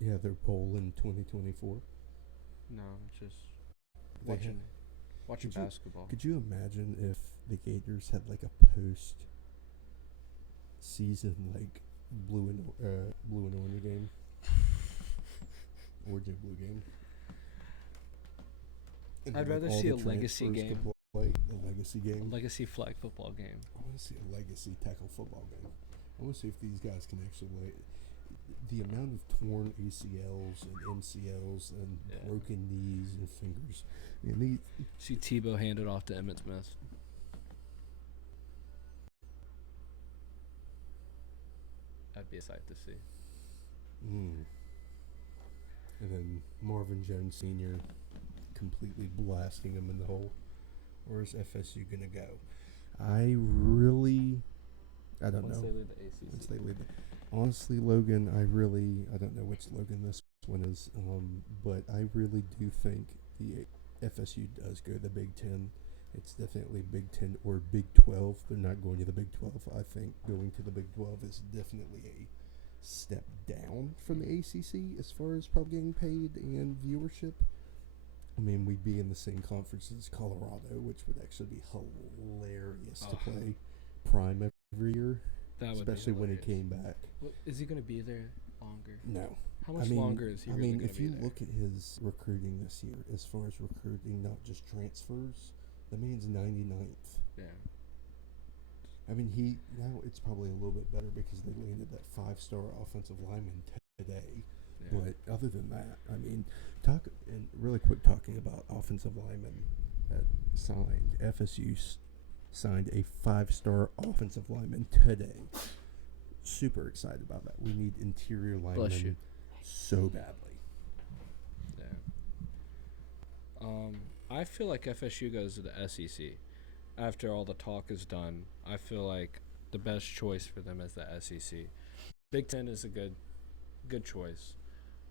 Yeah, their bowl in 2024. No, just They watching Could you- basketball. Could you imagine if the Gators had like a post-season like blue and orange game, orange and blue game? And I'd then, like, rather all see the a legacy transfers game. could play a legacy game. Legacy flag football game. I want to see a legacy tackle football game. I want to see if these guys can actually the amount of torn ACLs and MCLs and Yeah. broken knees and fingers. And these, See Tebow hand it off to Emmitt Smith. That'd be a sight to see. and then Marvin Jones Sr. completely blasting him in the hole. Where is FSU gonna go? I don't Once know. they leave the ACC. Once they leave. Honestly, Logan, I don't know which Logan this one is, but I really do think the FSU does go to the Big Ten. It's definitely Big Ten or Big 12. They're not going to the Big 12. I think going to the Big 12 is definitely a step down from the ACC as far as probably getting paid and viewership. I mean, we'd be in the same conference as Colorado, which would actually be hilarious to play Prime every year. That would Especially be when he hilarious. came back. Well, is he going to be there longer? No. How much longer is he really going to if be you there? look at his recruiting this year, as far as recruiting, not just transfers, the man's 99th. Yeah. I mean, now it's probably a little bit better because they landed that 5-star offensive lineman today. Yeah. But other than that, I mean, really quick talking about offensive linemen that signed. FSU signed a 5-star offensive lineman today. Super excited about that. We need interior Bless you. linemen so badly. Yeah. I feel like FSU goes to the SEC. After all the talk is done, I feel like the best choice for them is the SEC. Big Ten is a good choice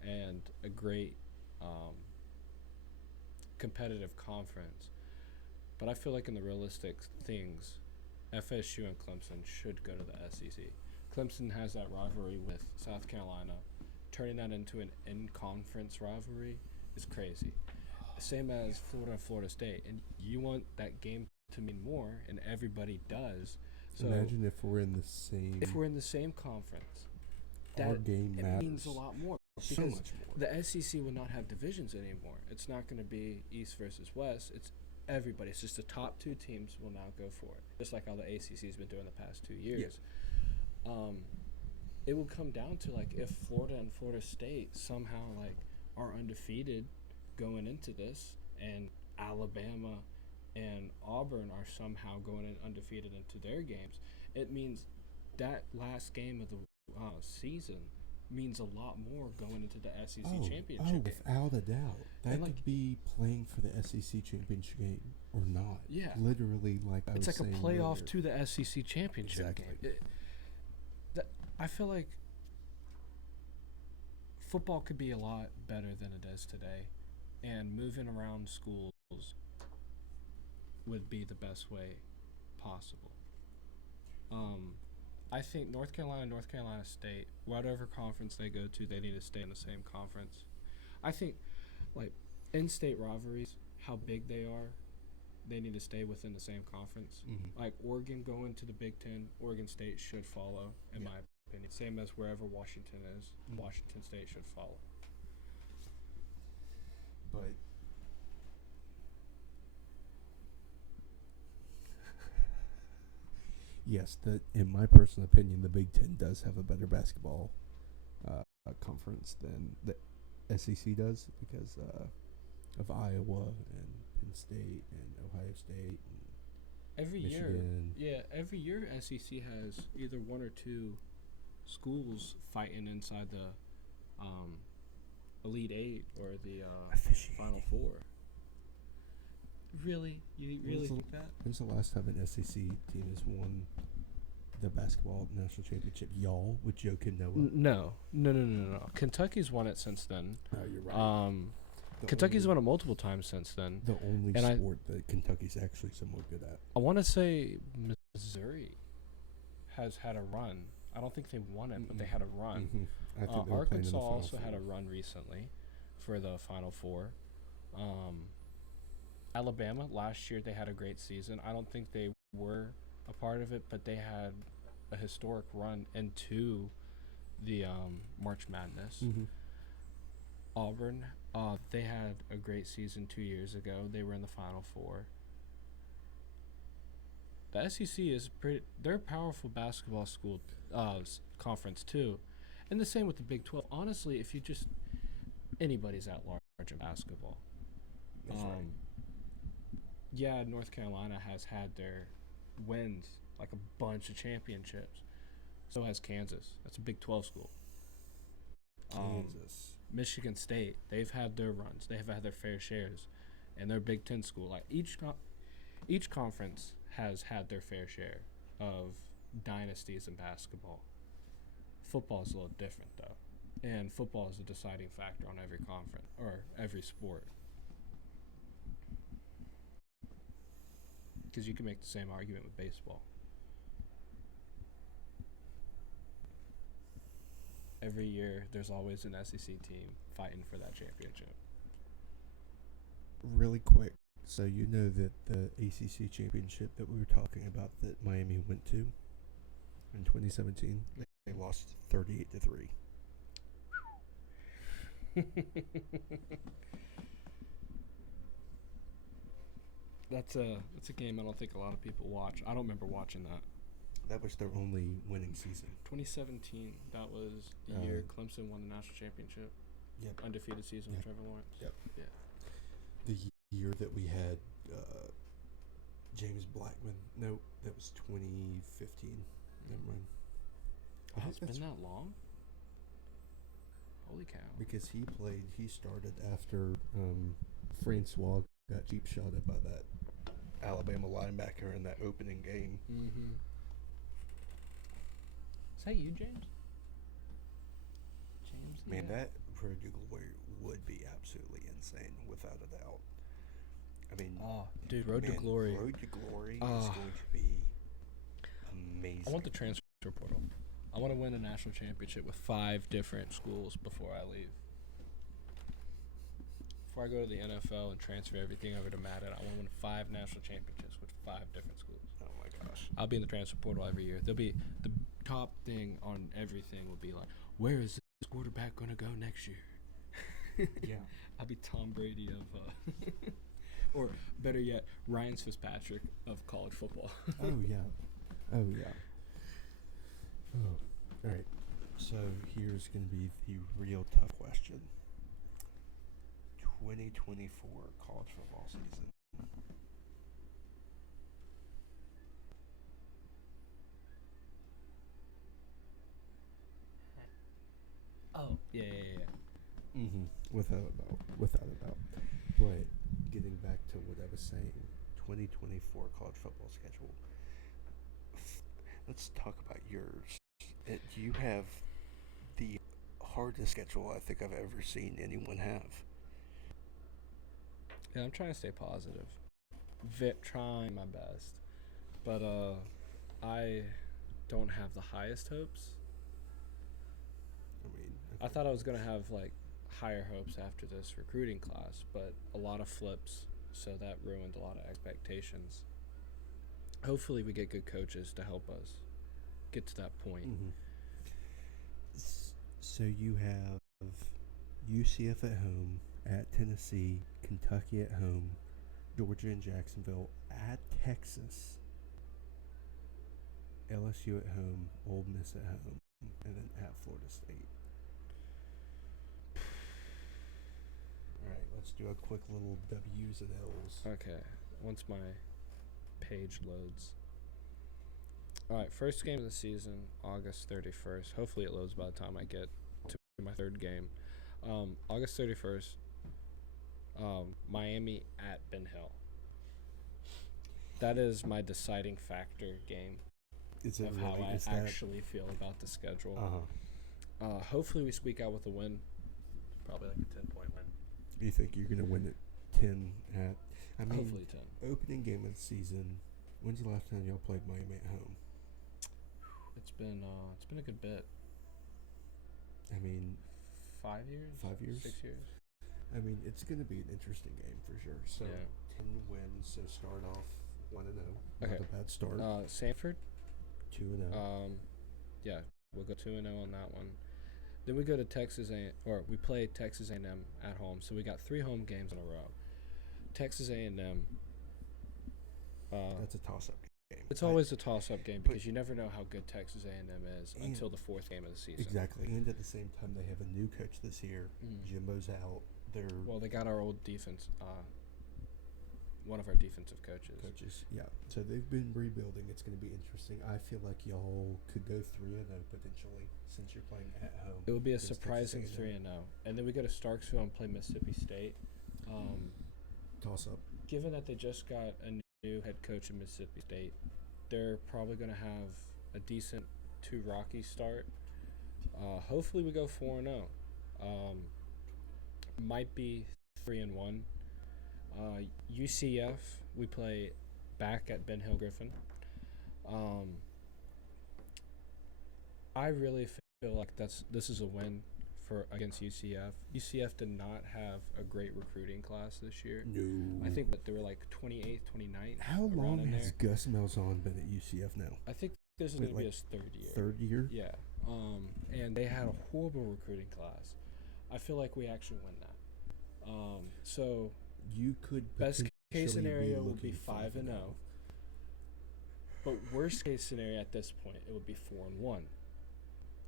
and a great competitive conference. But I feel like in the realistic things, FSU and Clemson should go to the SEC. Clemson has that rivalry with South Carolina. Turning that into an in-conference rivalry is crazy. Same as Florida and Florida State. And you want that game to mean more, and everybody does. So Imagine if we're in the same conference, our game it matters means a lot more. so Because much more. the SEC will not have divisions anymore. It's not going to be East versus West. It's everybody. It's just the top two teams will now go for it, just like how the ACC's been doing the past 2 years. It will come down to like if Florida and Florida State somehow like are undefeated going into this, and Alabama and Auburn are somehow going in undefeated into their games. It means that last game of the season means a lot more going into the SEC championship game. Without a doubt. That And, like, could be playing for the SEC championship game or not. Yeah. Literally, like I It's was like a saying playoff earlier. to the SEC championship Exactly. game. I feel like football could be a lot better than it is today, and moving around schools would be the best way possible. I think North Carolina State, whatever conference they go to, they need to stay in the same conference. I think, like, in-state rivalries, how big they are, they need to stay within the same conference. Mhm. Like Oregon going to the Big Ten, Oregon State should follow, in my opinion. Same as wherever Washington is, Mhm. Washington State should follow. yes, in my personal opinion, the Big Ten does have a better basketball conference than the SEC does because of Iowa and Penn State and Ohio State and Every Michigan. every year SEC has either one or two schools fighting inside the Elite Eight or the Final Four. Really? You really think that? When's the last time an SEC team has won the basketball national championship? Y'all with Joe Noah? No. Kentucky's won it since then. Oh, you're right. Kentucky's won it multiple times since then. The only sport that Kentucky's actually somewhat good at. I want to say Missouri has had a run. I don't think they won it, but they had a run. Mm-hmm. I think Arkansas also had a run recently for the Final Four. Alabama, last year they had a great season. I don't think they were a part of it, but they had a historic run into the March Madness. Mm-hmm. Auburn, they had a great season 2 years ago. They were in the Final Four. The SEC is they're a powerful basketball school conference too, and the same with the Big 12. Honestly, if you just anybody's at large in basketball. That's right. Yeah, North Carolina has had their wins, like a bunch of championships. So has Kansas. That's a Big 12 school. Kansas. Michigan State, they've had their runs. They have had their fair shares. And they're Big 10 school. Like each conference has had their fair share of dynasties in basketball. Football is a little different, though. And football is a deciding factor on every conference or every sport. Because you can make the same argument with baseball. Every year, there's always an SEC team fighting for that championship. Really quick, so you know that the ACC championship that we were talking about that Miami went to in 2017, they lost 38-3. That's a game I don't think a lot of people watch. I don't remember watching that. That was their only winning season. 2017. That was the year Clemson won the national championship. Yep. Undefeated season with Trevor Lawrence. Yep. Yeah. The year that we had James Blackman. No, that was 2015. Never mind. Oh, it's been that long? Holy cow. Because he started after Francois got cheap shotted by that Alabama linebacker in that opening game. Mm-hmm. Is that you, James? James? Man, that Road to Glory would be absolutely insane, without a doubt. I mean, Road to Glory. Road to Glory is going to be amazing. I want the transfer portal. I want to win a national championship with 5 different schools before I leave. Before I go to the NFL and transfer everything over to Madden, I want to win 5 national championships with 5 different schools. Oh my gosh. I'll be in the transfer portal every year. There'll be the top thing on everything will be like, where is this quarterback going to go next year? Yeah. I'll be Tom Brady of, or better yet, Ryan Fitzpatrick of college football. Oh yeah. Oh yeah. Oh. All right. So here's going to be the real tough question. 2024 college football season. Oh, yeah. Mm-hmm. Without a doubt. But getting back to what I was saying, 2024 college football schedule. Let's talk about yours. You have the hardest schedule I think I've ever seen anyone have. Yeah, I'm trying to stay positive. Trying my best. But I don't have the highest hopes. I thought I was going to have like higher hopes after this recruiting class, but a lot of flips, so that ruined a lot of expectations. Hopefully we get good coaches to help us get to that point. Mm-hmm. So you have UCF at home, at Tennessee, Kentucky at home, Georgia and Jacksonville, at Texas, LSU at home, Ole Miss at home, and then at Florida State. All right, let's do a quick little W's and L's. Okay. Once my page loads. All right, first game of the season, August 31st. Hopefully it loads by the time I get to my third game. August 31st, Miami at Ben Hill. That is my deciding factor game Is it of really? how I Is that? actually feel about the schedule. Uh-huh. Hopefully we squeak out with a win. Probably like a 10-point win. You think you're going to win it 10 at... I mean, Hopefully 10. opening game of the season, when's the last time y'all played Miami at home? It's been a good bit. I mean... 5 years? 5 years? 6 years? I mean, it's going to be an interesting game for sure. So, Yeah. 10 wins, so start off 1-0. Okay. Not a bad start. Sanford? 2-0. Yeah, we'll go 2-0 on that one. Then we go to we play Texas A&M at home. So we got 3 home games in a row. Texas A&M. That's a toss-up game. It's always a toss-up game because you never know how good Texas A&M is until the 4th game of the season. Exactly. And at the same time, they have a new coach this year. Jimbo's out. Well, they got our old defense, one of our defensive coaches. Yeah. So they've been rebuilding. It's going to be interesting. I feel like y'all could go 3-0 potentially since you're playing at home. It would be a against surprising Texas 3-0. And then we go to Starksville and play Mississippi State. Toss-up. Given that they just got a new head coach in Mississippi State, they're probably going to have a decent 2 rocky start. Hopefully we go 4-0. Might be 3-1. UCF, we play back at Ben Hill Griffin. I really feel like this is a win against UCF. UCF did not have a great recruiting class this year. No. I think they were like 28th, 29th. How long has Gus Malzahn been at UCF now? I think this is going to be his 3rd year. 3rd year? Yeah. And they had a horrible recruiting class. I feel like we actually win that. So you could best case scenario be would be 5-0. But worst case scenario at this point, it would be 4-1.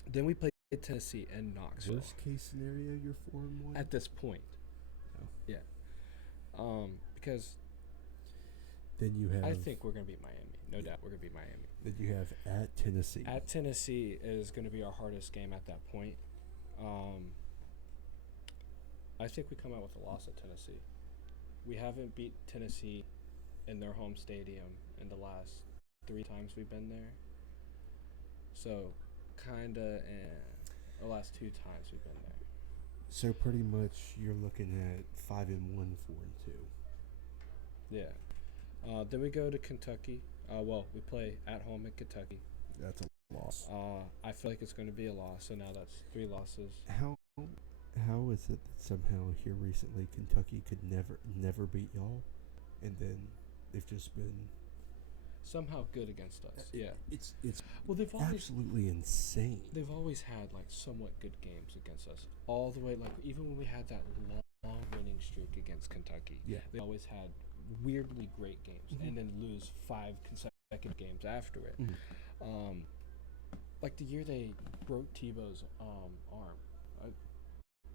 Then we play Tennessee and Knoxville. Worst case scenario, you're 4-1 at this point. Oh. Yeah. Because then you have. I think we're gonna beat Miami. No doubt, we're gonna beat Miami. Then you have at Tennessee. At Tennessee is gonna be our hardest game at that point. I think we come out with a loss at Tennessee. We haven't beat Tennessee in their home stadium in the last 3 times we've been there. So, the last 2 times we've been there. So pretty much you're looking at 5-1, 4-2. Yeah. Then we go to Kentucky. We play at home in Kentucky. That's a loss. I feel like it's going to be a loss. So now that's 3 losses. How is it that somehow here recently Kentucky could never beat y'all, and then they've just been somehow good against us? Yeah. It's they've always absolutely insane. They've always had like somewhat good games against us. All the way, like even when we had that long winning streak against Kentucky, they always had weirdly great games and then lose 5 consecutive games after it. Like the year they broke Tebow's arm.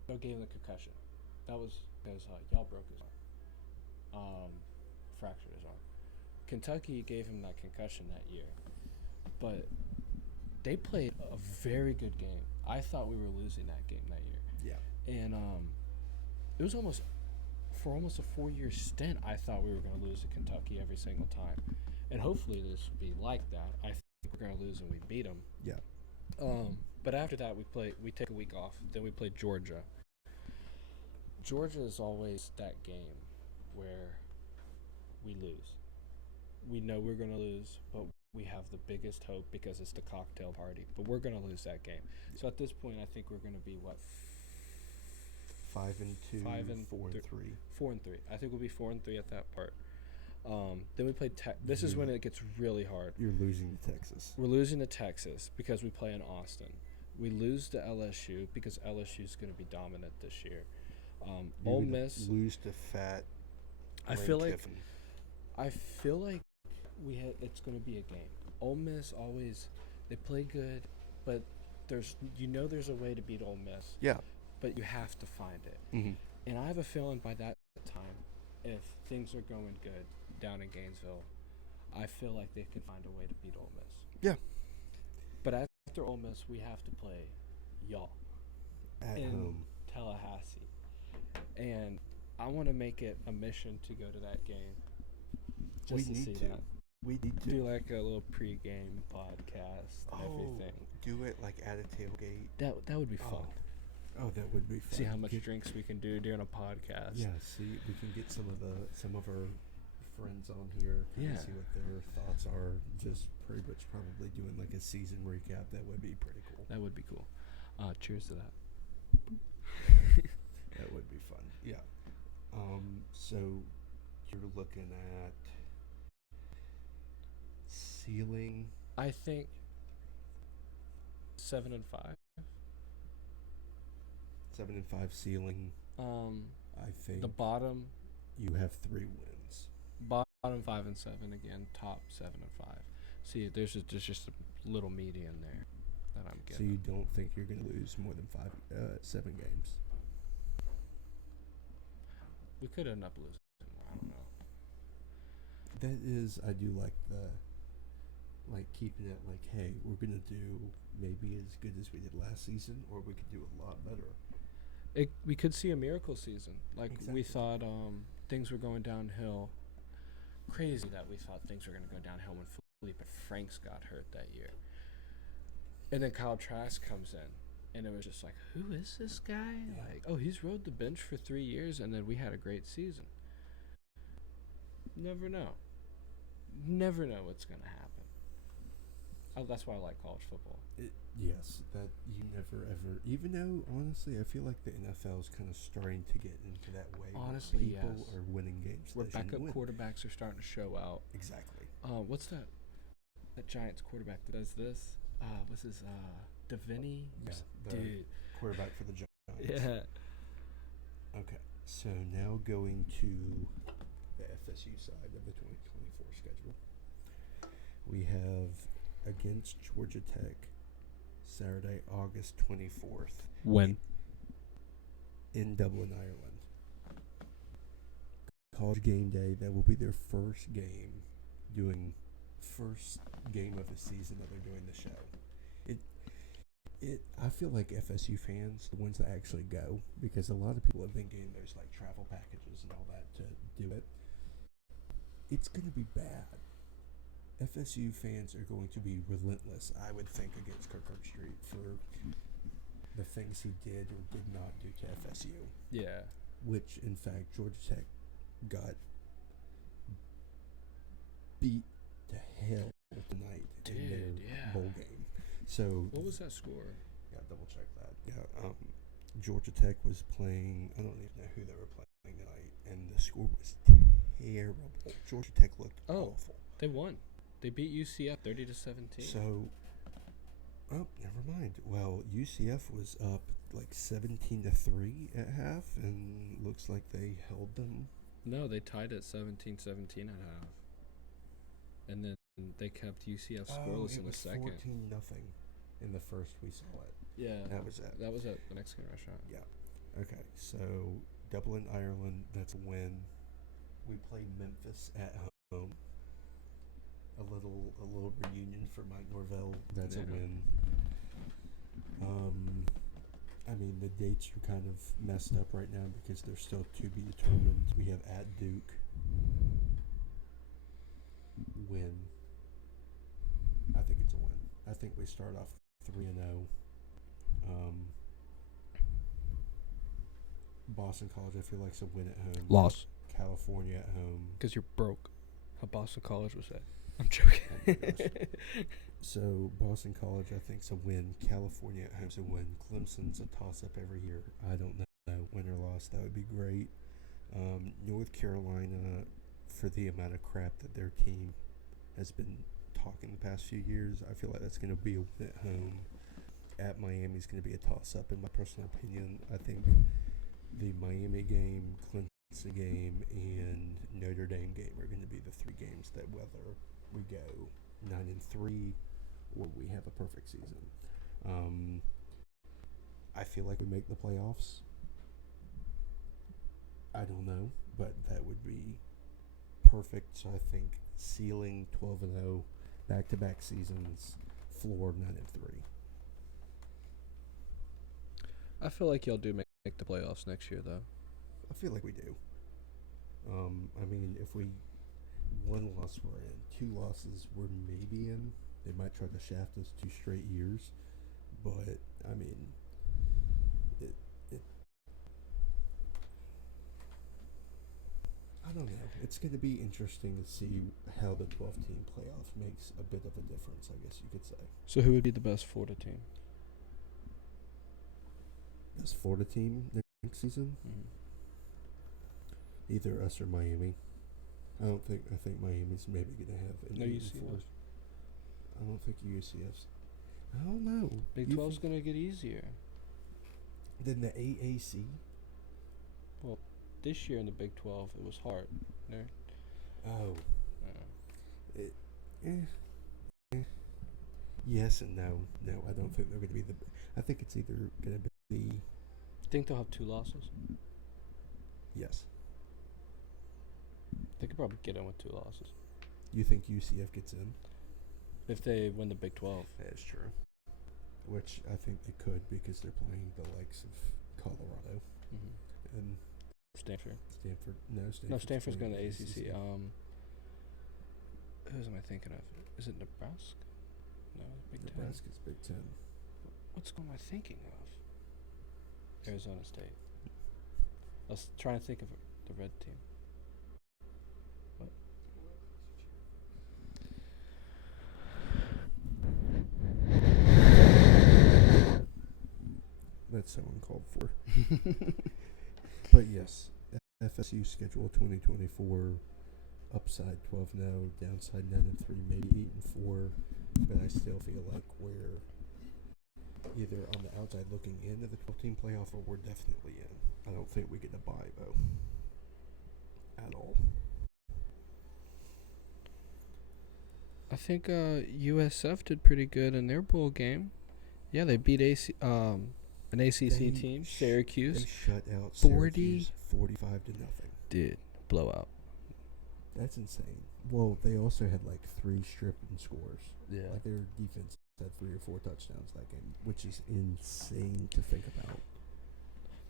Gave him the concussion. That was because y'all broke his arm. Fractured his arm. Kentucky gave him that concussion that year. But they played a very good game. I thought we were losing that game that year. Yeah. And it was almost a 4-year stint, I thought we were going to lose to Kentucky every single time. And hopefully this will be like that. I think we're going to lose and we beat them. Yeah. But after that, we take a week off. Then we play Georgia. Georgia is always that game where we lose. We know we're going to lose, but we have the biggest hope because it's the cocktail party. But we're going to lose that game. So at this point, I think we're going to be, 5-2, 4-3. 4-3. I think we'll be 4-3 at that part. Then we play this is when it gets really hard. You're losing to Texas. We're losing to Texas because we play in Austin. We lose to LSU because LSU is going to be dominant this year. Ole Miss lose to fat. I feel like it's going to be a game. Ole Miss always they play good, but there's a way to beat Ole Miss, Yeah. but you have to find it. Mm-hmm. And I have a feeling by that time, if things are going good down in Gainesville, I feel like they can find a way to beat Ole Miss. Yeah. But after Ole Miss, we have to play y'all At in home. Tallahassee, and I want to make it a mission to go to that game just to see that. We need to. Do like a little pre-game podcast and everything. Do it like at a tailgate. That would be fun. Oh, that would be fun. See how much drinks we can do during a podcast. Yeah, see, we can get some of our friends on here. Yeah. See what their thoughts are. Just pretty much probably doing like a season recap. That would be pretty cool. That would be cool. Cheers to that. That would be fun. Yeah. So you're looking at ceiling. I think 7 and 5. 7 and 5 ceiling. I think The bottom you have 3 wins. bottom 5 and 7 again. Top 7 and 5. See, there's just a little median there that I'm So getting. you don't think you're going to lose more than 7 games? We could end up losing. I don't know. That is, I do like keeping it like, hey, we're going to do maybe as good as we did last season, or we could do a lot better. We could see a miracle season. Like we Exactly. thought things were going downhill. Crazy that we thought things were going to go downhill when Felipe Franks got hurt that year. And then Kyle Trask comes in, and it was just like, who is this guy? Yeah. Like, oh, he's rode the bench for 3 years, and then we had a great season. Never know. Never know what's going to happen. That's why I like college football. Yes, that you never ever. Even though honestly, I feel like the NFL is kind of starting to get into that way. Honestly, where people yes. are winning games. Where they shouldn't backup win. quarterbacks are starting to show out. Exactly. What's that Giants quarterback that does this? What's his Davini? Yeah, the Dude. quarterback for the Giants. Yeah. Okay, so now going to the FSU side of the 2024 schedule, we have against Georgia Tech, Saturday, August 24th. When? In Dublin, Ireland. College game day. That will be their first game, first game of the season that they're doing the show. I feel like FSU fans, the ones that actually go, because a lot of people have been getting those like travel packages and all that to do it. It's going to be bad. FSU fans are going to be relentless, I would think, against Kirkstreet for the things he did or did not do to FSU. Yeah. Which, in fact, Georgia Tech got beat to hell tonight in their bowl game. So What was that score? Yeah, double check that. Yeah, Georgia Tech was playing. I don't even know who they were playing tonight, and the score was terrible. Georgia Tech looked awful. They won. They beat UCF 30-17. So, never mind. Well, UCF was up like 17-3 at half, and looks like they held them. No, they tied at 17-17 at half. And then they kept UCF scoreless in the second. 14-0 in the first we saw it. Yeah. That was it. That was at the Mexican restaurant. Yeah. Okay, so Dublin, Ireland, that's a win. We play Memphis at home. A little reunion for Mike Norvell. That's a win. I mean, the dates are kind of messed up right now because they're still to be determined. We have at Duke. Win. I think it's a win. I think we start off 3-0. Boston College, I feel like, is a win at home. Loss. California at home. Because you're broke. How Boston College was that? I'm joking. Oh my gosh. So Boston College, I think, is a win. California at home is a win. Clemson's a toss-up every year. I don't know. Win or loss, that would be great. North Carolina, for the amount of crap that their team has been talking the past few years, I feel like that's going to be a win at home. At Miami is going to be a toss-up, in my personal opinion. I think the Miami game, Clemson game, and Notre Dame game are going to be the 3 games that whether we go 9-3, or we have a perfect season. I feel like we make the playoffs. I don't know, but that would be perfect. So I think ceiling 12-0, back-to-back seasons, floor 9-3. I feel like y'all do make the playoffs next year, though. I feel like we do. I mean, if we one loss we're in, two losses we're maybe in. They might try to shaft us 2 straight years, but I mean, it. I don't know. It's going to be interesting to see how the 12-team playoff makes a bit of a difference, I guess you could say. So who would be the best Florida team? This Florida team next season, either us or Miami. I think Miami's maybe going to have an No 8-4. UCF. I don't think UCF's. I don't know. Big You 12's going to get easier. Then the AAC. Well, this year in the Big 12, it was hard. There. Oh. Yes and no. No, I don't think they're going to be the. I think it's either going to be. Think they'll have 2 losses? Yes. They could probably get in with 2 losses. You think UCF gets in? If they win the Big 12. That is true. Which I think they could because they're playing the likes of Colorado and Stanford. Stanford. No, Stanford's going to playing ACC. Who am I thinking of? Is it Nebraska? No, Big Ten. Nebraska's Big Ten. What's am I thinking of? Arizona State. I was trying to think of the red team. What? That's so uncalled for. But yes, FSU schedule 2024, upside 12-0, downside 9-3, maybe 8-4. But I still feel like we're either on the outside looking into the 12-team playoff, or we're definitely in. I don't think we get a bye though, at all. I think USF did pretty good in their bowl game. Yeah, they beat an ACC team, Syracuse. They shut out 40 Syracuse 45 to nothing. Did blowout. That's insane. Well, they also had like 3 stripping scores. Yeah. Like their defense had 3 or 4 touchdowns that game, which is insane to think about.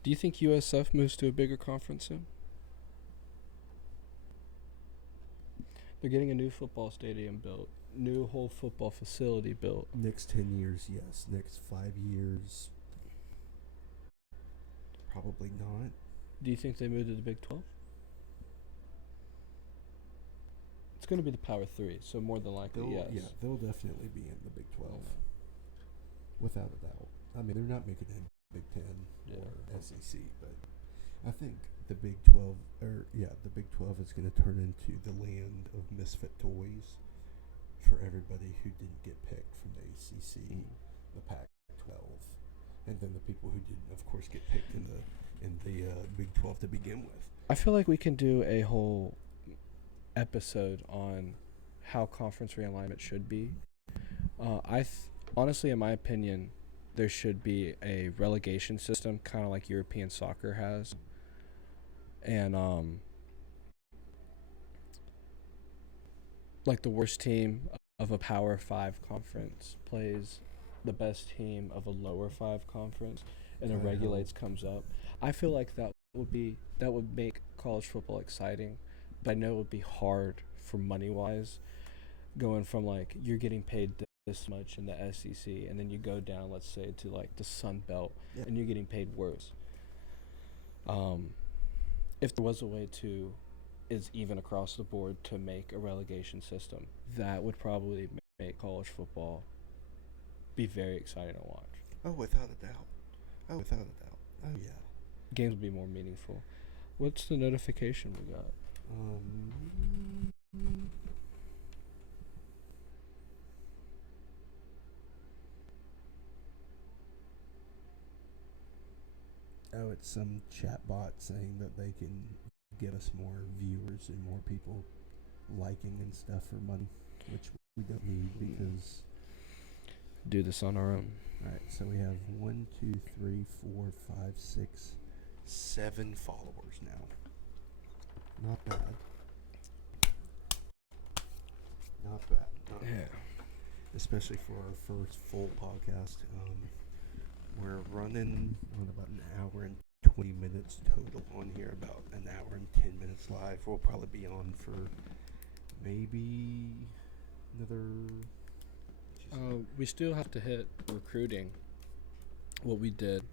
Do you think USF moves to a bigger conference soon? They're getting a new football stadium built, new whole football facility built. Next 10 years, yes. Next 5 years, probably not. Do you think they move to the Big 12? It's going to be the Power 3, so more than likely, yes. Yeah, they'll definitely be in the Big 12, without a doubt. I mean, they're not making it in Big 10 or SEC, but I think the Big 12, the Big 12 is going to turn into the land of misfit toys for everybody who didn't get picked from the ACC, the Pac-12, and then the people who didn't, of course, get picked in the Big 12 to begin with. I feel like we can do a whole episode on how conference realignment should be. Honestly, in my opinion, there should be a relegation system, kind of like European soccer has. And like the worst team of a Power 5 conference plays the best team of a lower 5 conference, and the regulates comes up. I feel like that would make college football exciting, but I know it would be hard for money wise, going from like you're getting paid this much in the SEC, and then you go down, let's say, to like the Sun Belt, and you're getting paid worse. If there was a way to, is even across the board, to make a relegation system, that would probably make college football be very exciting to watch. Oh, without a doubt. Oh, yeah. Games would be more meaningful. What's the notification we got? Oh, it's some chat bot saying that they can give us more viewers and more people liking and stuff for money, which we don't need because. Do this on our own. All right, so we have 1, 2, 3, 4, 5, 6, 7 followers now. Not bad. Not bad. Yeah. Especially for our first full podcast. We're running on about an hour and 20 minutes total on here, about an hour and 10 minutes live. We'll probably be on for maybe another. We still have to hit recruiting. What we did.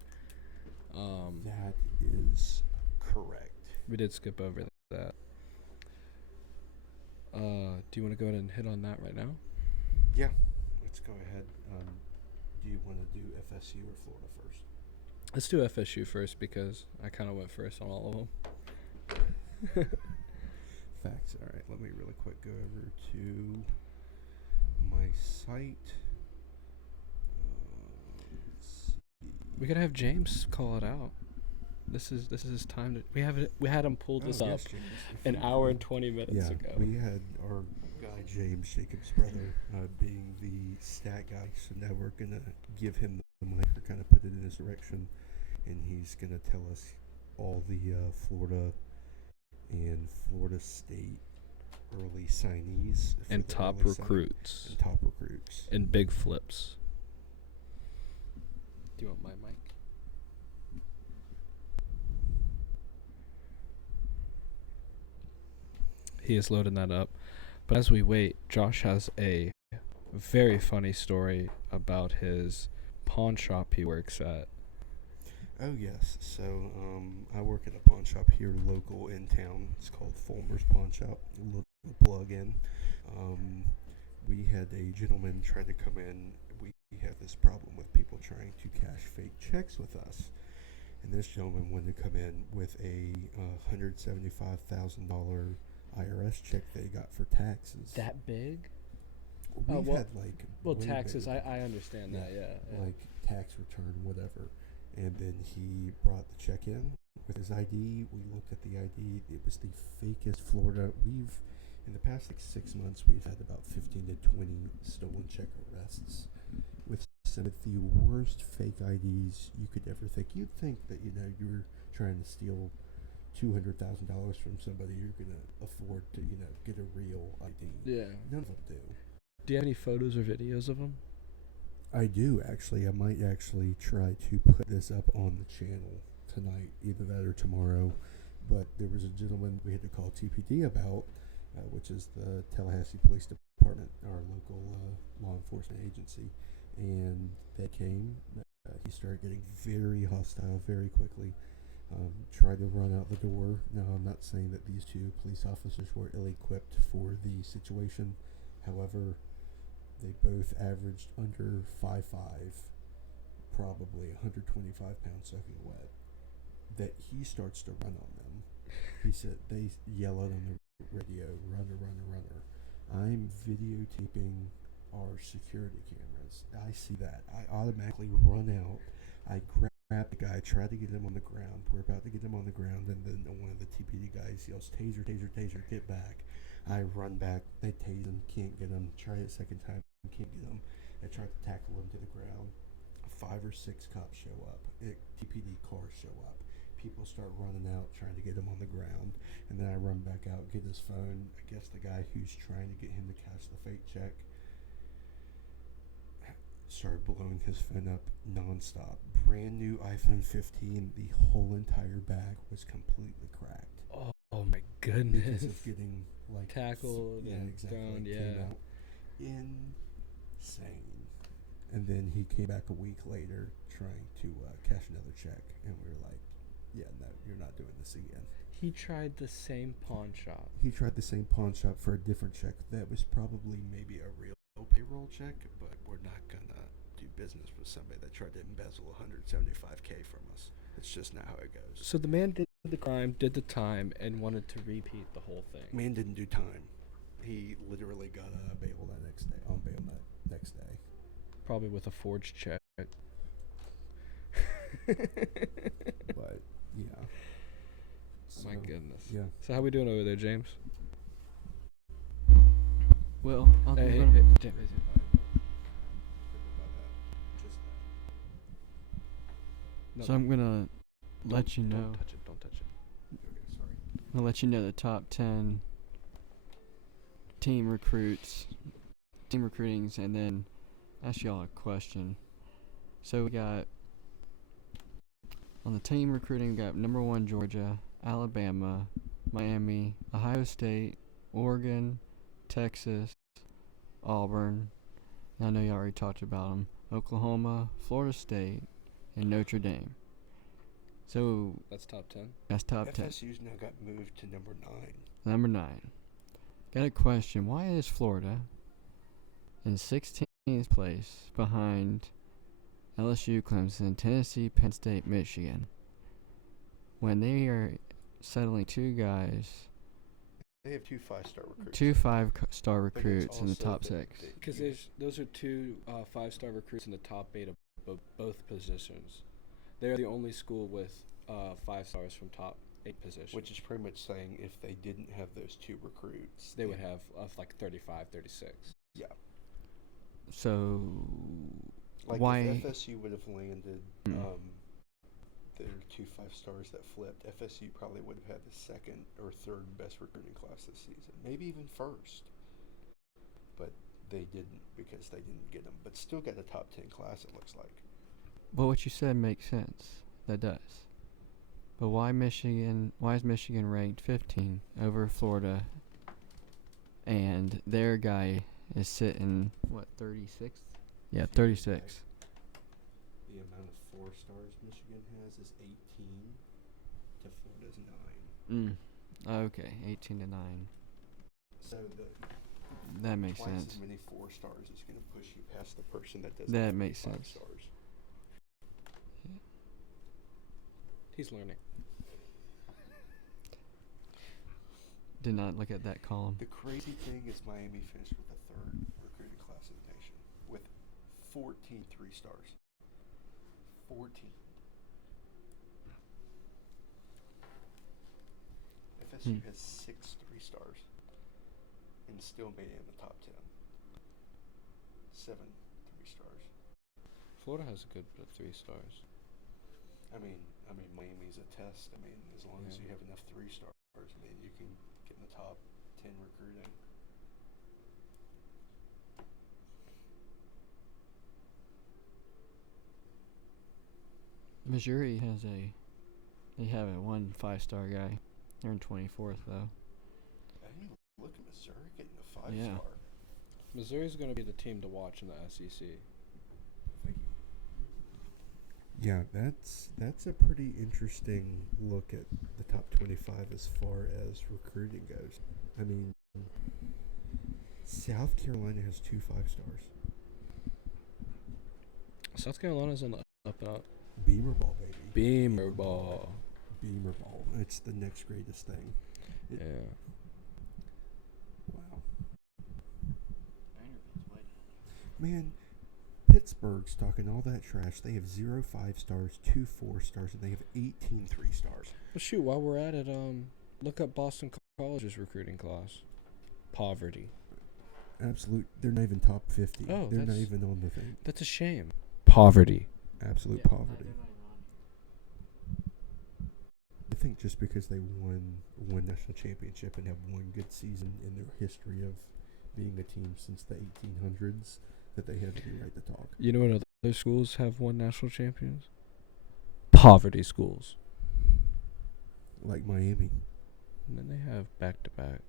That is correct. We did skip over that. Do you want to go ahead and hit on that right now? Yeah, let's go ahead. Do you want to do FSU or Florida first? Let's do FSU first because I kind of went first on all of them. Facts. All right, let me really quick go over to my site. Let's see. We gotta have James call it out. This is his time to. We had him pull this up Yes, James, an hour and 20 minutes ago. We had our guy James, Jacob's brother, being the stat guy. So now we're gonna give him the mic, or kind of put it in his direction, and he's gonna tell us all the Florida and Florida State early signees And for the top early recruits. and top recruits. And big flips. Do you want my mic? He is loading that up. But as we wait, Josh has a very funny story about his pawn shop he works at. Oh yes, so I work at a pawn shop here local in town. It's called Fulmer's Pawn Shop. A little plug in. We had a gentleman try to come in. We have this problem with people trying to cash fake checks with us, and this gentleman wanted to come in with a $175,000 IRS check they got for taxes. That big? We've well- had like Well, way taxes, bigger. I understand that, yeah. Like tax return, whatever. And then he brought the check in with his ID. We looked at the ID. It was the fakest Florida. In the past like 6 months, we've had about 15 to 20 stolen check arrests with some of the worst fake IDs you could ever think. You'd think that, you're trying to steal $200,000 from somebody, you're going to afford to, get a real ID. Yeah. None of them do. Do you have any photos or videos of them? I do, actually. I might actually try to put this up on the channel tonight, either that or tomorrow. But there was a gentleman we had to call TPD about, which is the Tallahassee Police Department, our local law enforcement agency. And they came. He started getting very hostile very quickly. Tried to run out the door. Now, I'm not saying that these two police officers were ill-equipped for the situation. However, they both averaged under 5'5", probably 125 pounds soaking wet. That he starts to run on them. He said they yell out on the radio, "Runner, runner, runner." I'm videotaping our security cameras. I see that. I automatically run out. I grab the guy, try to get him on the ground. We're about to get him on the ground, and then one of the TPD guys yells, "Taser, taser, taser, get back." I run back. They tase him, can't get him. Try it a second time, can't get him. I try to tackle him to the ground. 5 or 6 cops show up. TPD cars show up. People start running out, trying to get him on the ground. And then I run back out, get his phone. I guess the guy who's trying to get him to cash the fake check started blowing his phone up nonstop. Brand new iPhone 15. The whole entire bag was completely cracked. Oh my goodness. Because of getting tackled and exactly. thrown, Came yeah. out insane. And then he came back a week later trying to cash another check, and we were like, "Yeah, no, you're not doing this again." He tried the same pawn shop. He tried the same pawn shop for a different check that was probably maybe a real payroll check, but we're not gonna do business with somebody that tried to embezzle $175K from us. It's just not how it goes. So the man did the crime, did the time, and wanted to repeat the whole thing. Man didn't do time. He literally got bail that next day. On bail that next day. Probably with a forged check. But yeah. My So, goodness. Yeah. So how we doing over there, James? Well, Hey, gonna- hey, damn. No, so I'm gonna don't- let you know. Don't touch it. Don't touch it. Okay, sorry. I'm gonna let you know the top 10 team recruitings, and then ask y'all a question. So we got on the team recruiting, we got number 1 Georgia, Alabama, Miami, Ohio State, Oregon, Texas, Auburn. And I know y'all already talked about them. Oklahoma, Florida State, and Notre Dame. So That's top 10. that's top 10. FSU's now got moved to number 9. Number 9. Got a question. Why is Florida in 16th place behind LSU, Clemson, Tennessee, Penn State, Michigan, when they are settling 2 guys, They have 2 5-star recruits. 2 5-star But it's recruits in the also top the- 6? the- Because those are 2 5-star recruits in the top 8 of both positions. They're the only school with 5 stars from top 8 positions. Which is pretty much saying if they didn't have those 2 recruits, they would have like 35, 36. Yeah. So Like why? if FSU would have landed Mm. their 2 5-stars that flipped, FSU probably would have had the second or third best recruiting class this season, maybe even first. But they didn't because they didn't get them. But still got a top 10 class, it looks like. Well, what you said makes sense. That does. But why Michigan? Why is Michigan ranked 15 over Florida? And their guy is sitting 36th? Yeah, 36. The amount of 4 stars Michigan has is 18 to Florida's 9. Okay, 18 to 9. So That makes twice sense. as many 4 stars is going to push you past the person that doesn't That have makes 5 sense. stars. He's learning. Did not look at that column. The crazy thing is Miami finished with the 3rd recruiting class in the nation with 14 3-stars. 14. FSU has 6 3-stars and still made it in the top 10. 7 3-stars. Florida has a good bit of 3 stars. I mean, Miami's a test. I mean, as long as Yeah. you have enough 3-stars, I mean, you can get in the top 10 recruiting. Missouri they have a 1 5-star guy. They're in 24th though. Hey, look at Missouri getting a 5-star. Yeah. Missouri's going to be the team to watch in the SEC. Thank you. Yeah, that's a pretty interesting look at the top 25 as far as recruiting goes. I mean, South Carolina has 2 5-stars. South Carolina's on the up and up. Beamer ball, baby. Beamer ball. Beamer ball. It's the next greatest thing. Yeah. Wow. Vanderbilt's way down. Man, Pittsburgh's talking all that trash. They have 0 5-stars, 2 4-stars, and they have 18 3-stars. Well, shoot, while we're at it, look up Boston College's recruiting class. Poverty. Absolute. They're not even top 50. Oh, they're not that's- even on the thing. That's a shame. Poverty. Absolute Yeah, poverty. they're not even on. I think just because they won one national championship and have one good season in their history of being a team since the 1800s, that they have any right to talk. You know what other schools have won national champions? Poverty schools. Like Miami. And then they have back-to-back.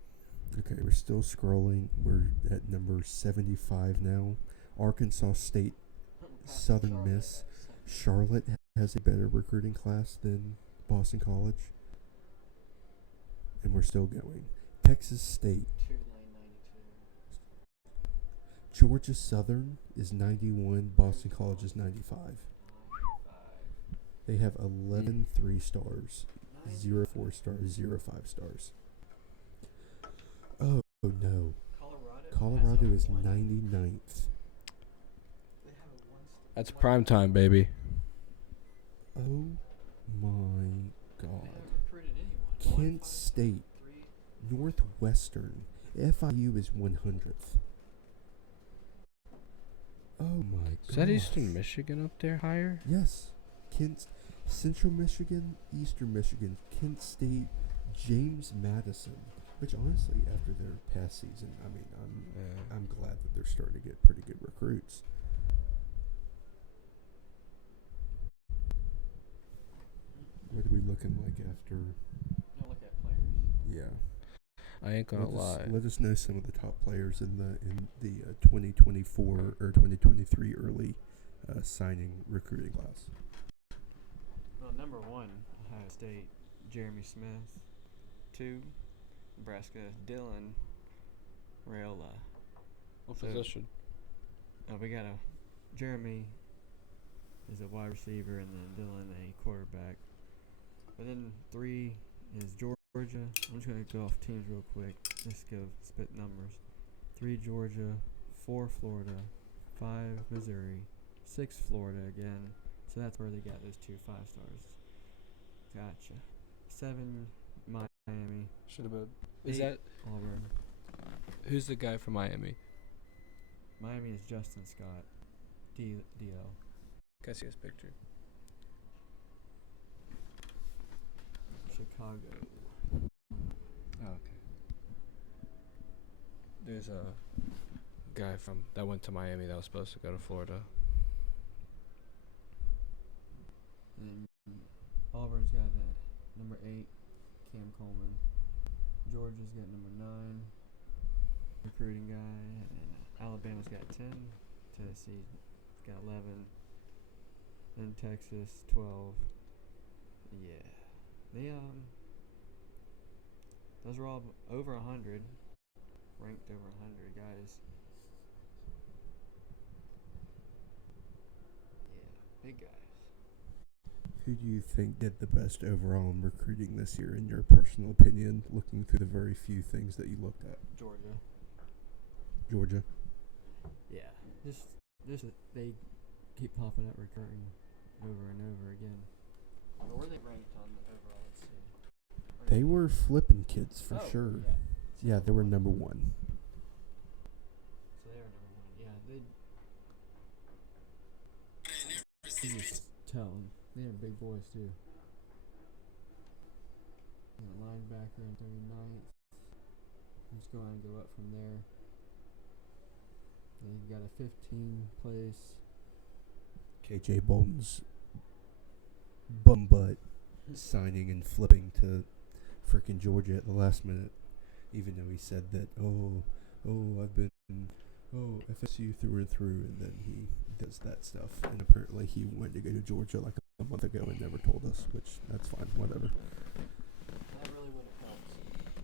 Okay, we're still scrolling. We're at number 75 now. Arkansas State, Southern Miss. Charlotte has a better recruiting class than Boston College. And we're still going. Texas State. Georgia Southern is 91. Boston College is 95. They have 11 3-stars, 0 4-stars, 0 5-stars. Oh no. Colorado is 99th. That's prime time, baby. Oh my god. Kent State, Northwestern, FIU is 100th. Oh my god. Is that Eastern Michigan up there higher? Yes. Kent, Central Michigan, Eastern Michigan, Kent State, James Madison. Which honestly, after their past season, I mean, I'm glad that they're starting to get pretty good recruits. What are we looking like after? Now look at players. Yeah. I ain't gonna lie. Let us know some of the top players in the 2024 or 2023 early signing recruiting class. Well, number 1, Ohio State, Jeremy Smith. 2, Nebraska, Dylan Raiola. What So- position? We got Jeremy is a wide receiver, and then Dylan a quarterback. But then 3 is Georgia. I'm just gonna go off teams real quick. Let's go spit numbers. 3 Georgia, 4 Florida, 5 Missouri, 6 Florida again. So that's where they got those 2 5-stars. Gotcha. 7 Miami. Should have been. Is 8 that Auburn. who's the guy from Miami? Miami is Justin Scott. DL. Can I see his picture? Chicago. Oh, okay. There's a guy that went to Miami that was supposed to go to Florida. And Auburn's got number 8, Cam Coleman. Georgia's got number 9, recruiting guy. And Alabama's got 10. Tennessee's got 11. And Texas 12. Yeah. They those are all over 100. Ranked over 100 guys. Yeah, big guys. Who do you think did the best overall in recruiting this year, in your personal opinion, looking through the very few things that you looked at? Georgia. Georgia. Yeah. Just they keep popping up recurring over and over again. Or were they ranked on the overall? Let's see. They were flipping kids for Oh, sure. Yeah. Yeah, they were number 1. So they were number 1. Yeah, they. You just tell them. They are big boys too. And a linebacker in 39th. Just go on and go up from there. Then you got a 15 place. KJ Bolton's bum butt signing and flipping to freaking Georgia at the last minute, even though he said that I've been FSU through and through, and then he does that stuff, and apparently he went to go to Georgia like a month ago and never told us, which that's fine, whatever. That really would have helped.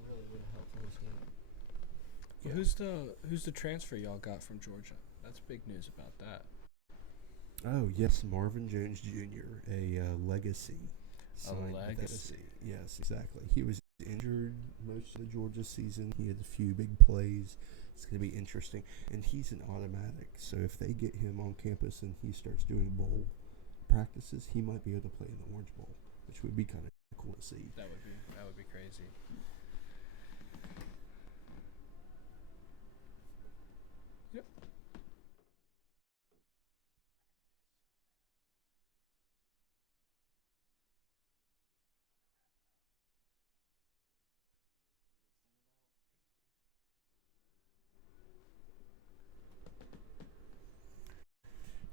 Really would have helped Florida State. Yeah. Who's the transfer y'all got from Georgia? That's big news about that. Oh yes, Marvin Jones Jr., a legacy. Signed with legacy. SC. Yes, exactly. He was injured most of the Georgia season. He had a few big plays. It's going to be interesting. And he's an automatic. So if they get him on campus and he starts doing bowl practices, he might be able to play in the Orange Bowl, which would be kind of cool to see. That would be crazy. Yep.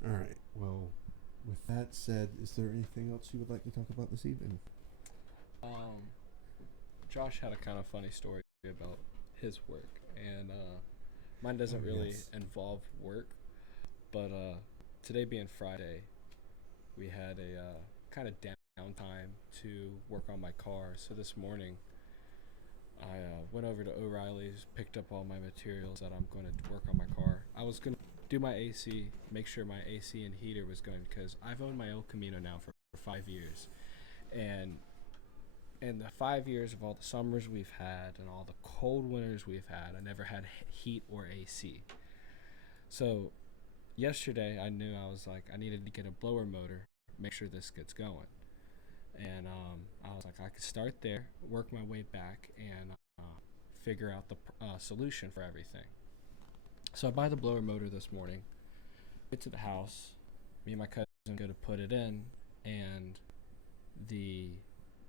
All right. Well, with that said, is there anything else you would like to talk about this evening? Josh had a kind of funny story about his work, and mine doesn't really involve work, but today being Friday, we had a kind of downtime to work on my car. So this morning, I went over to O'Reilly's, picked up all my materials that I'm going to work on my car. I was going to do my AC, make sure my AC and heater was going, because I've owned my El Camino now for 5 years, and in the 5 years of all the summers we've had and all the cold winters we've had, I never had heat or AC. So yesterday I knew I was like, I needed to get a blower motor, make sure this gets going. And I was like, I could start there, work my way back, and figure out the solution for everything. So I buy the blower motor this morning, get to the house, me and my cousin go to put it in, and the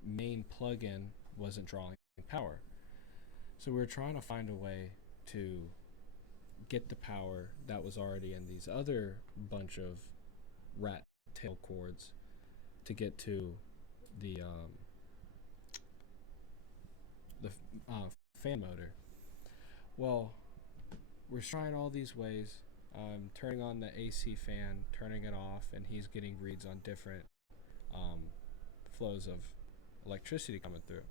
main plug-in wasn't drawing power. So we were trying to find a way to get the power that was already in these other bunch of rat tail cords to get to the fan motor. Well, we're trying all these ways, turning on the AC fan, turning it off, and he's getting reads on different flows of electricity coming through.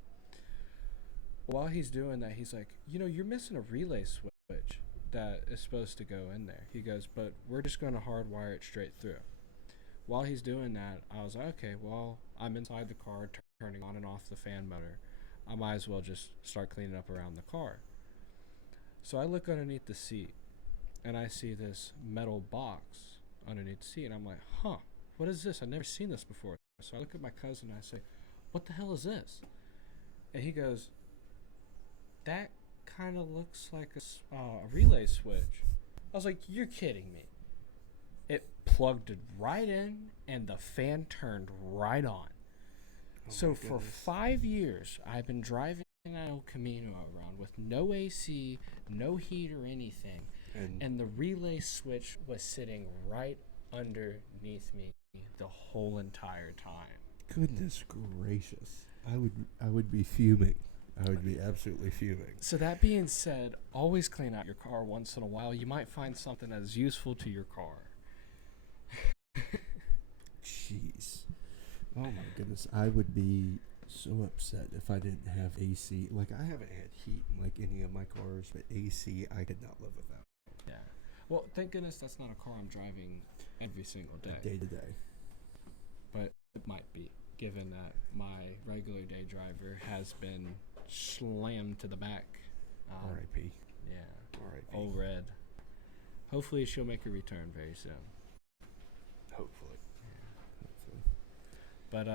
While he's doing that, he's like, you're missing a relay switch that is supposed to go in there. He goes, but we're just going to hardwire it straight through. While he's doing that, I was like, okay, well, I'm inside the car turning on and off the fan motor. I might as well just start cleaning up around the car. So I look underneath the seat, and I see this metal box underneath the seat, and I'm like, what is this? I've never seen this before. So I look at my cousin, and I say, what the hell is this? And he goes, that kind of looks like a relay switch. I was like, you're kidding me. It plugged it right in, and the fan turned right on. So for 5 years, I've been driving an El Camino around with no AC, no heat or anything, and the relay switch was sitting right underneath me the whole entire time. Goodness gracious. I would be fuming. I would be absolutely fuming. So that being said, always clean out your car once in a while. You might find something that is useful to your car. Jeez. Oh my goodness. I would be so upset if I didn't have AC. Like, I haven't had heat in like any of my cars, but AC I could not live without. Yeah. Well, thank goodness that's not a car I'm driving every single day. Day to day. But it might be, given that my regular day driver has been slammed to the back. R.I.P. Yeah. R.I.P. Old Red. Hopefully she'll make a return very soon. Hopefully. Yeah. Hopefully. But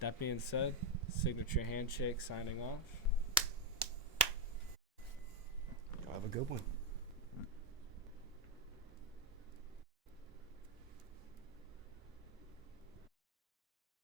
that being said, Signature Handshake signing off. Y'all have a good one.